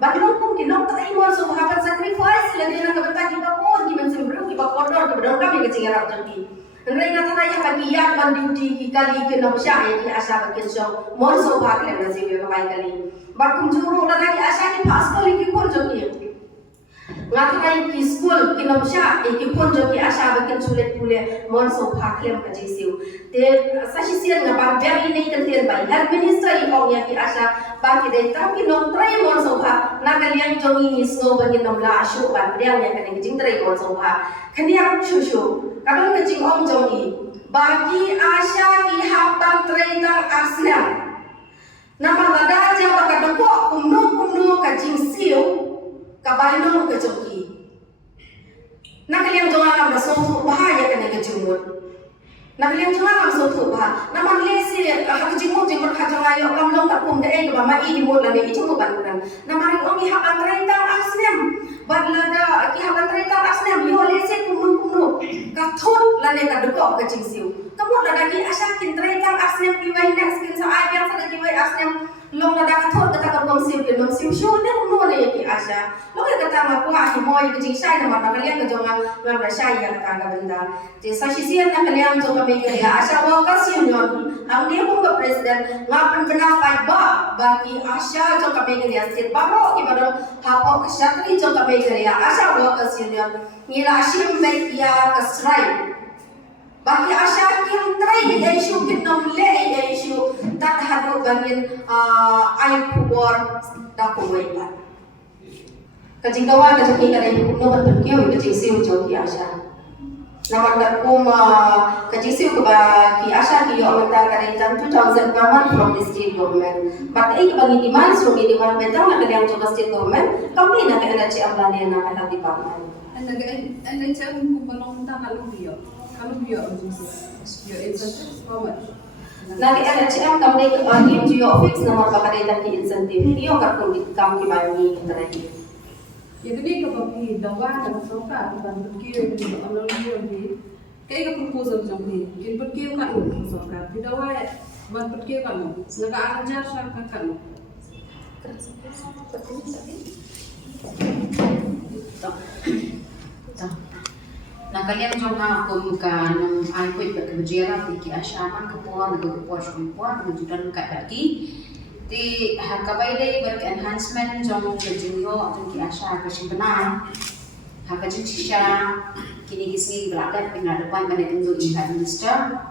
bagilong kum ki nom tai mo so hapan sacrifice la ne na ka bata ki ba ko ki mesim reu ki ba ko don ki don ka mi ka cingara jati Nrai nga thana ya bagi ya ban duty ki kali ke nom sha ya ki asya bakin so mon so bhag le na siwe ba kali bakum juru la ki asya ki pass kali ki kon jo ki nga thana ki school ki nom sha ki kon jo ki asya bakin sulet pule mon so bhag le ka ji siu te sashi sian nga ban very nei kan tian bai health minister i ong ya ki asya ba ki de tam ki nom trai mon so bhag na kalian jongi ni snow ban nom la ashu ban dia ya kan ki jing trai mon so bhag khaniak chu kadang ke jing om jongi bagi asya ki hapan treitang asnya nama lada jang baka doko kumno ka jing siu ka baino ka jongi na kalian jonga nam so bahaya kan ke jingmut na kalian jonga nam so thu bah nama lesi ha ke jingmut ka jonga yo kam long ka kum de e ba ma i di mut la ne i jongu ban kan nama ri om hapan treitang asnya badlada ki hapan treitang asnya yo lesi kumno ka thot la ne ka doko ka jing siu kamu lada ki asya kin treitang asnya ki wai na skin sa ai yang sa ki wai asnya long lada ka thot ka kom siu ki nom siu shu ne no ne ki asya lo ka ta ma ko a moi ki jing sai na ma kalian ka jonga ma ba sai ya ka ga benda je sa shi sian na kalian jonga me ke ya asya wa ka siu nyon ang ne ko ka president ngapan bena pai ba bagi asya jonga me ke ya sit ba ro ki ba ha ko ka syakri jonga me ke ya asya wa ka siu nyon ni la shim me ya ka strai bagi asya kim trai ya isu kin nom le ya isu tat hadu bangin ai kubor da ko wai ba Kajingkawa kajingi kadai no bertukio kajingsiu jauh ki asya. Nama terkum kajingsiu keba ki asya ki yo amata kadai jam 2001 from the state government. But kebangi demand so di demand betang nak kadang juga state government. Kami nak ada cik amlani nak ada department. Anda cakap kumpulan kita kalau bio kajingsiu yo insentif how Nanti ada cik kami ke office nama pakadai tak ki insentif. Iyo kartu kami bagi terakhir. Jadi ni kalau pergi dawan dan soka kita pergi di amal ni kayak proposal macam ni kita pergi kan soka di dawan buat pergi kan senaga ajar syarikat kan Nah kalian coba kumkan ai kuit berkerja di asyaman kepuan menunjukkan kat lagi di hakabai dai ber enhancement jong kejingo jong ki asya ke benar hakajin sisha kini kisni belakang penghadapan pada tentu Prime Minister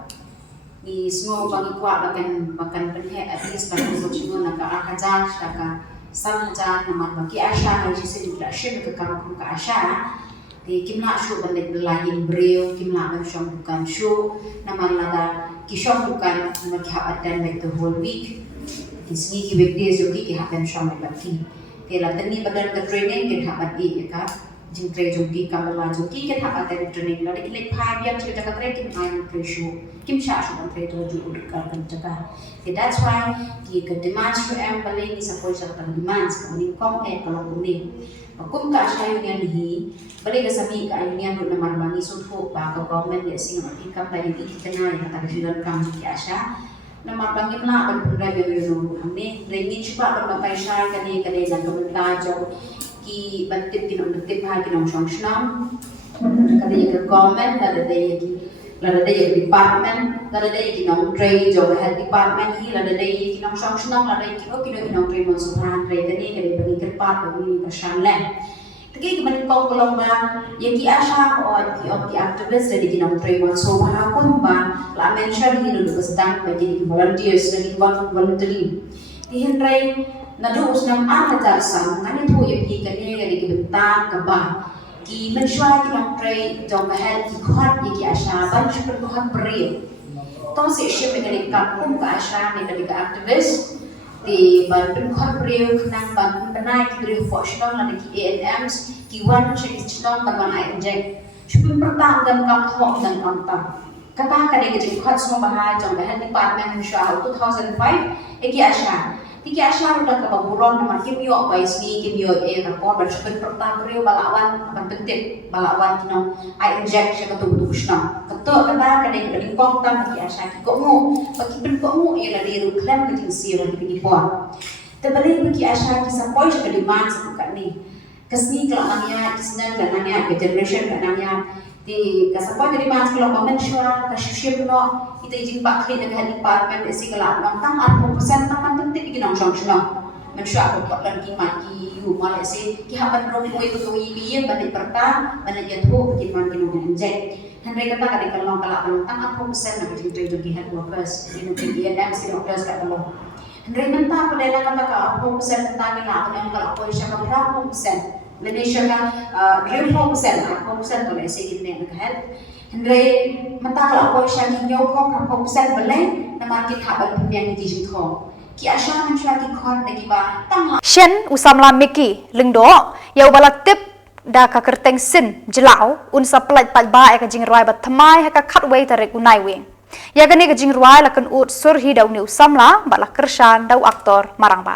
di semua bagi kuat bahkan penhe at least pada kejingo nak akajar saka sanja nama bagi asya haji celebration ke kamu ke asya di kimla show balik lain beliau kimla show bukan show nama lada kishon bukan nama kihabat dan back the whole week Kisni ki weekdays jo ki happen sham में बनती ते लतनी बदल का ट्रेनिंग के हाथ ये का जिन ट्रे जो की कमला जो की के हाथ ते ट्रेनिंग लड़े के लिए फाइव या छह जगह ट्रे किम आयन ट्रे शो किम शाशु बन ट्रे तो जो उड़ कर कर जगह ते that's why की के demands for employee ni support sa demands ka ni kom e kalau ni kum ka sha union hi bale ka sami ka union ro na marbangi sut ho pa ka government ya sing ma ikam ta ni kitna ya ta ka kam ki asha nama bangin lah berpura biru हमने रेंगी चुका बंदा पैसा कने जंग बंदा जो कि बंतिप की नंबर भाई की नंबर संस्नाम कने ये गवर्नमेंट लड़े ये की लड़े ये डिपार्टमेंट लड़े ये की नंबर ट्रेड जो है डिपार्टमेंट ही लड़े ये की नंबर संस्नाम लड़े की नंबर ट्रेड मंसूरान ट्रेड कने बंगी के पार्ट बंगी persian lah Tegi kemudian kau kelomba yang ki asha or ki activist dari ki nong trade so bahapun ba la mention ni dulu sedang bagi ki volunteers dan ki voluntary di hendrai nadu usnam ahajar sang ngani thu ye ki kane dari ki bentar ka ba ki menshwa ki nong trade jong bahal ki khot ye ki asha ban super khot beri to se ship dari kampung ka asha ni dari ka activist di bantu korporate kenang bantu benai kiri foxdom lagi ki ANMs ki wan check chnom ban inject shupin pertang dan kam thok dan kam ta kata kade ke jik khat semua bahai jong bahai department shah 2005 eki asha tiki asha udah ke baburon nama kim yo baisni kim yo report ban shupin pertang beriu balawan ban pentit balawan kino I inject shaka tu shnom keto kata kade ke kong tam ki asha ki komu bagi ben komu ia dari ruklan ke jinsi ran ki pon terbalik bagi asha ki support shaka demand sa ni kasni kelamanya kisnan dan nanya ke generation dan nanya di kasapa dari mas kalau komen syura kasih no kita izin pakai dengan department isi kelak nong tang 40% taman penting kita nong syong mensyura ko lan ki maki yu mal isi ki haban ro ko itu yi balik pertang balik jatuh bikin man kino inject Henry kata kali kalau kalak tang 40% nak jadi jadi head workers ini di NMC workers kat tolong Henry mentah pada kata ka 40% tentang ni lah yang kalau ko siya ka 40% Malaysia ka 40% tu lah sikit ni nak head Henry mentah kalau ko siya kinyo ko 40% balai na market habal pembiang di jingko ki asya mensyaki khot lagi ba tang Shen usamla Mickey lengdo ya ubala tip da ka kerteng sin jelau unsa plat pat ba ka jing roi bat thamai ha ka khat wei tarik unai wing ya gani ka jing roi la kan ut sur hi dau ni usamla ba la kershan dau aktor marang ba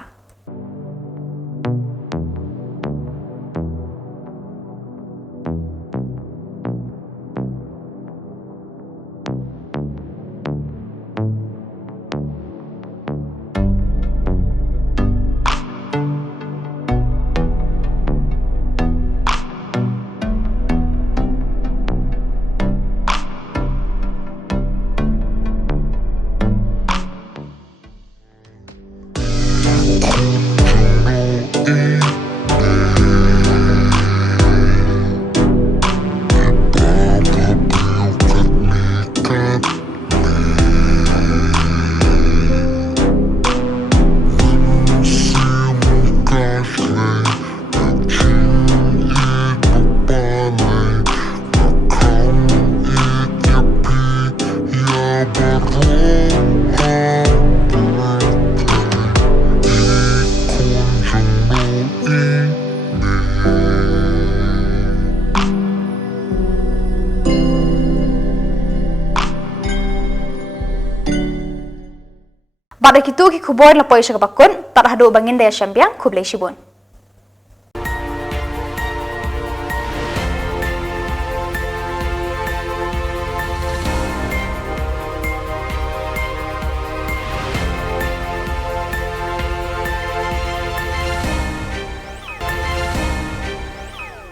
pada kitu ki kubor la poy bakun tar hadu bangin daya syambiang kublai shibun.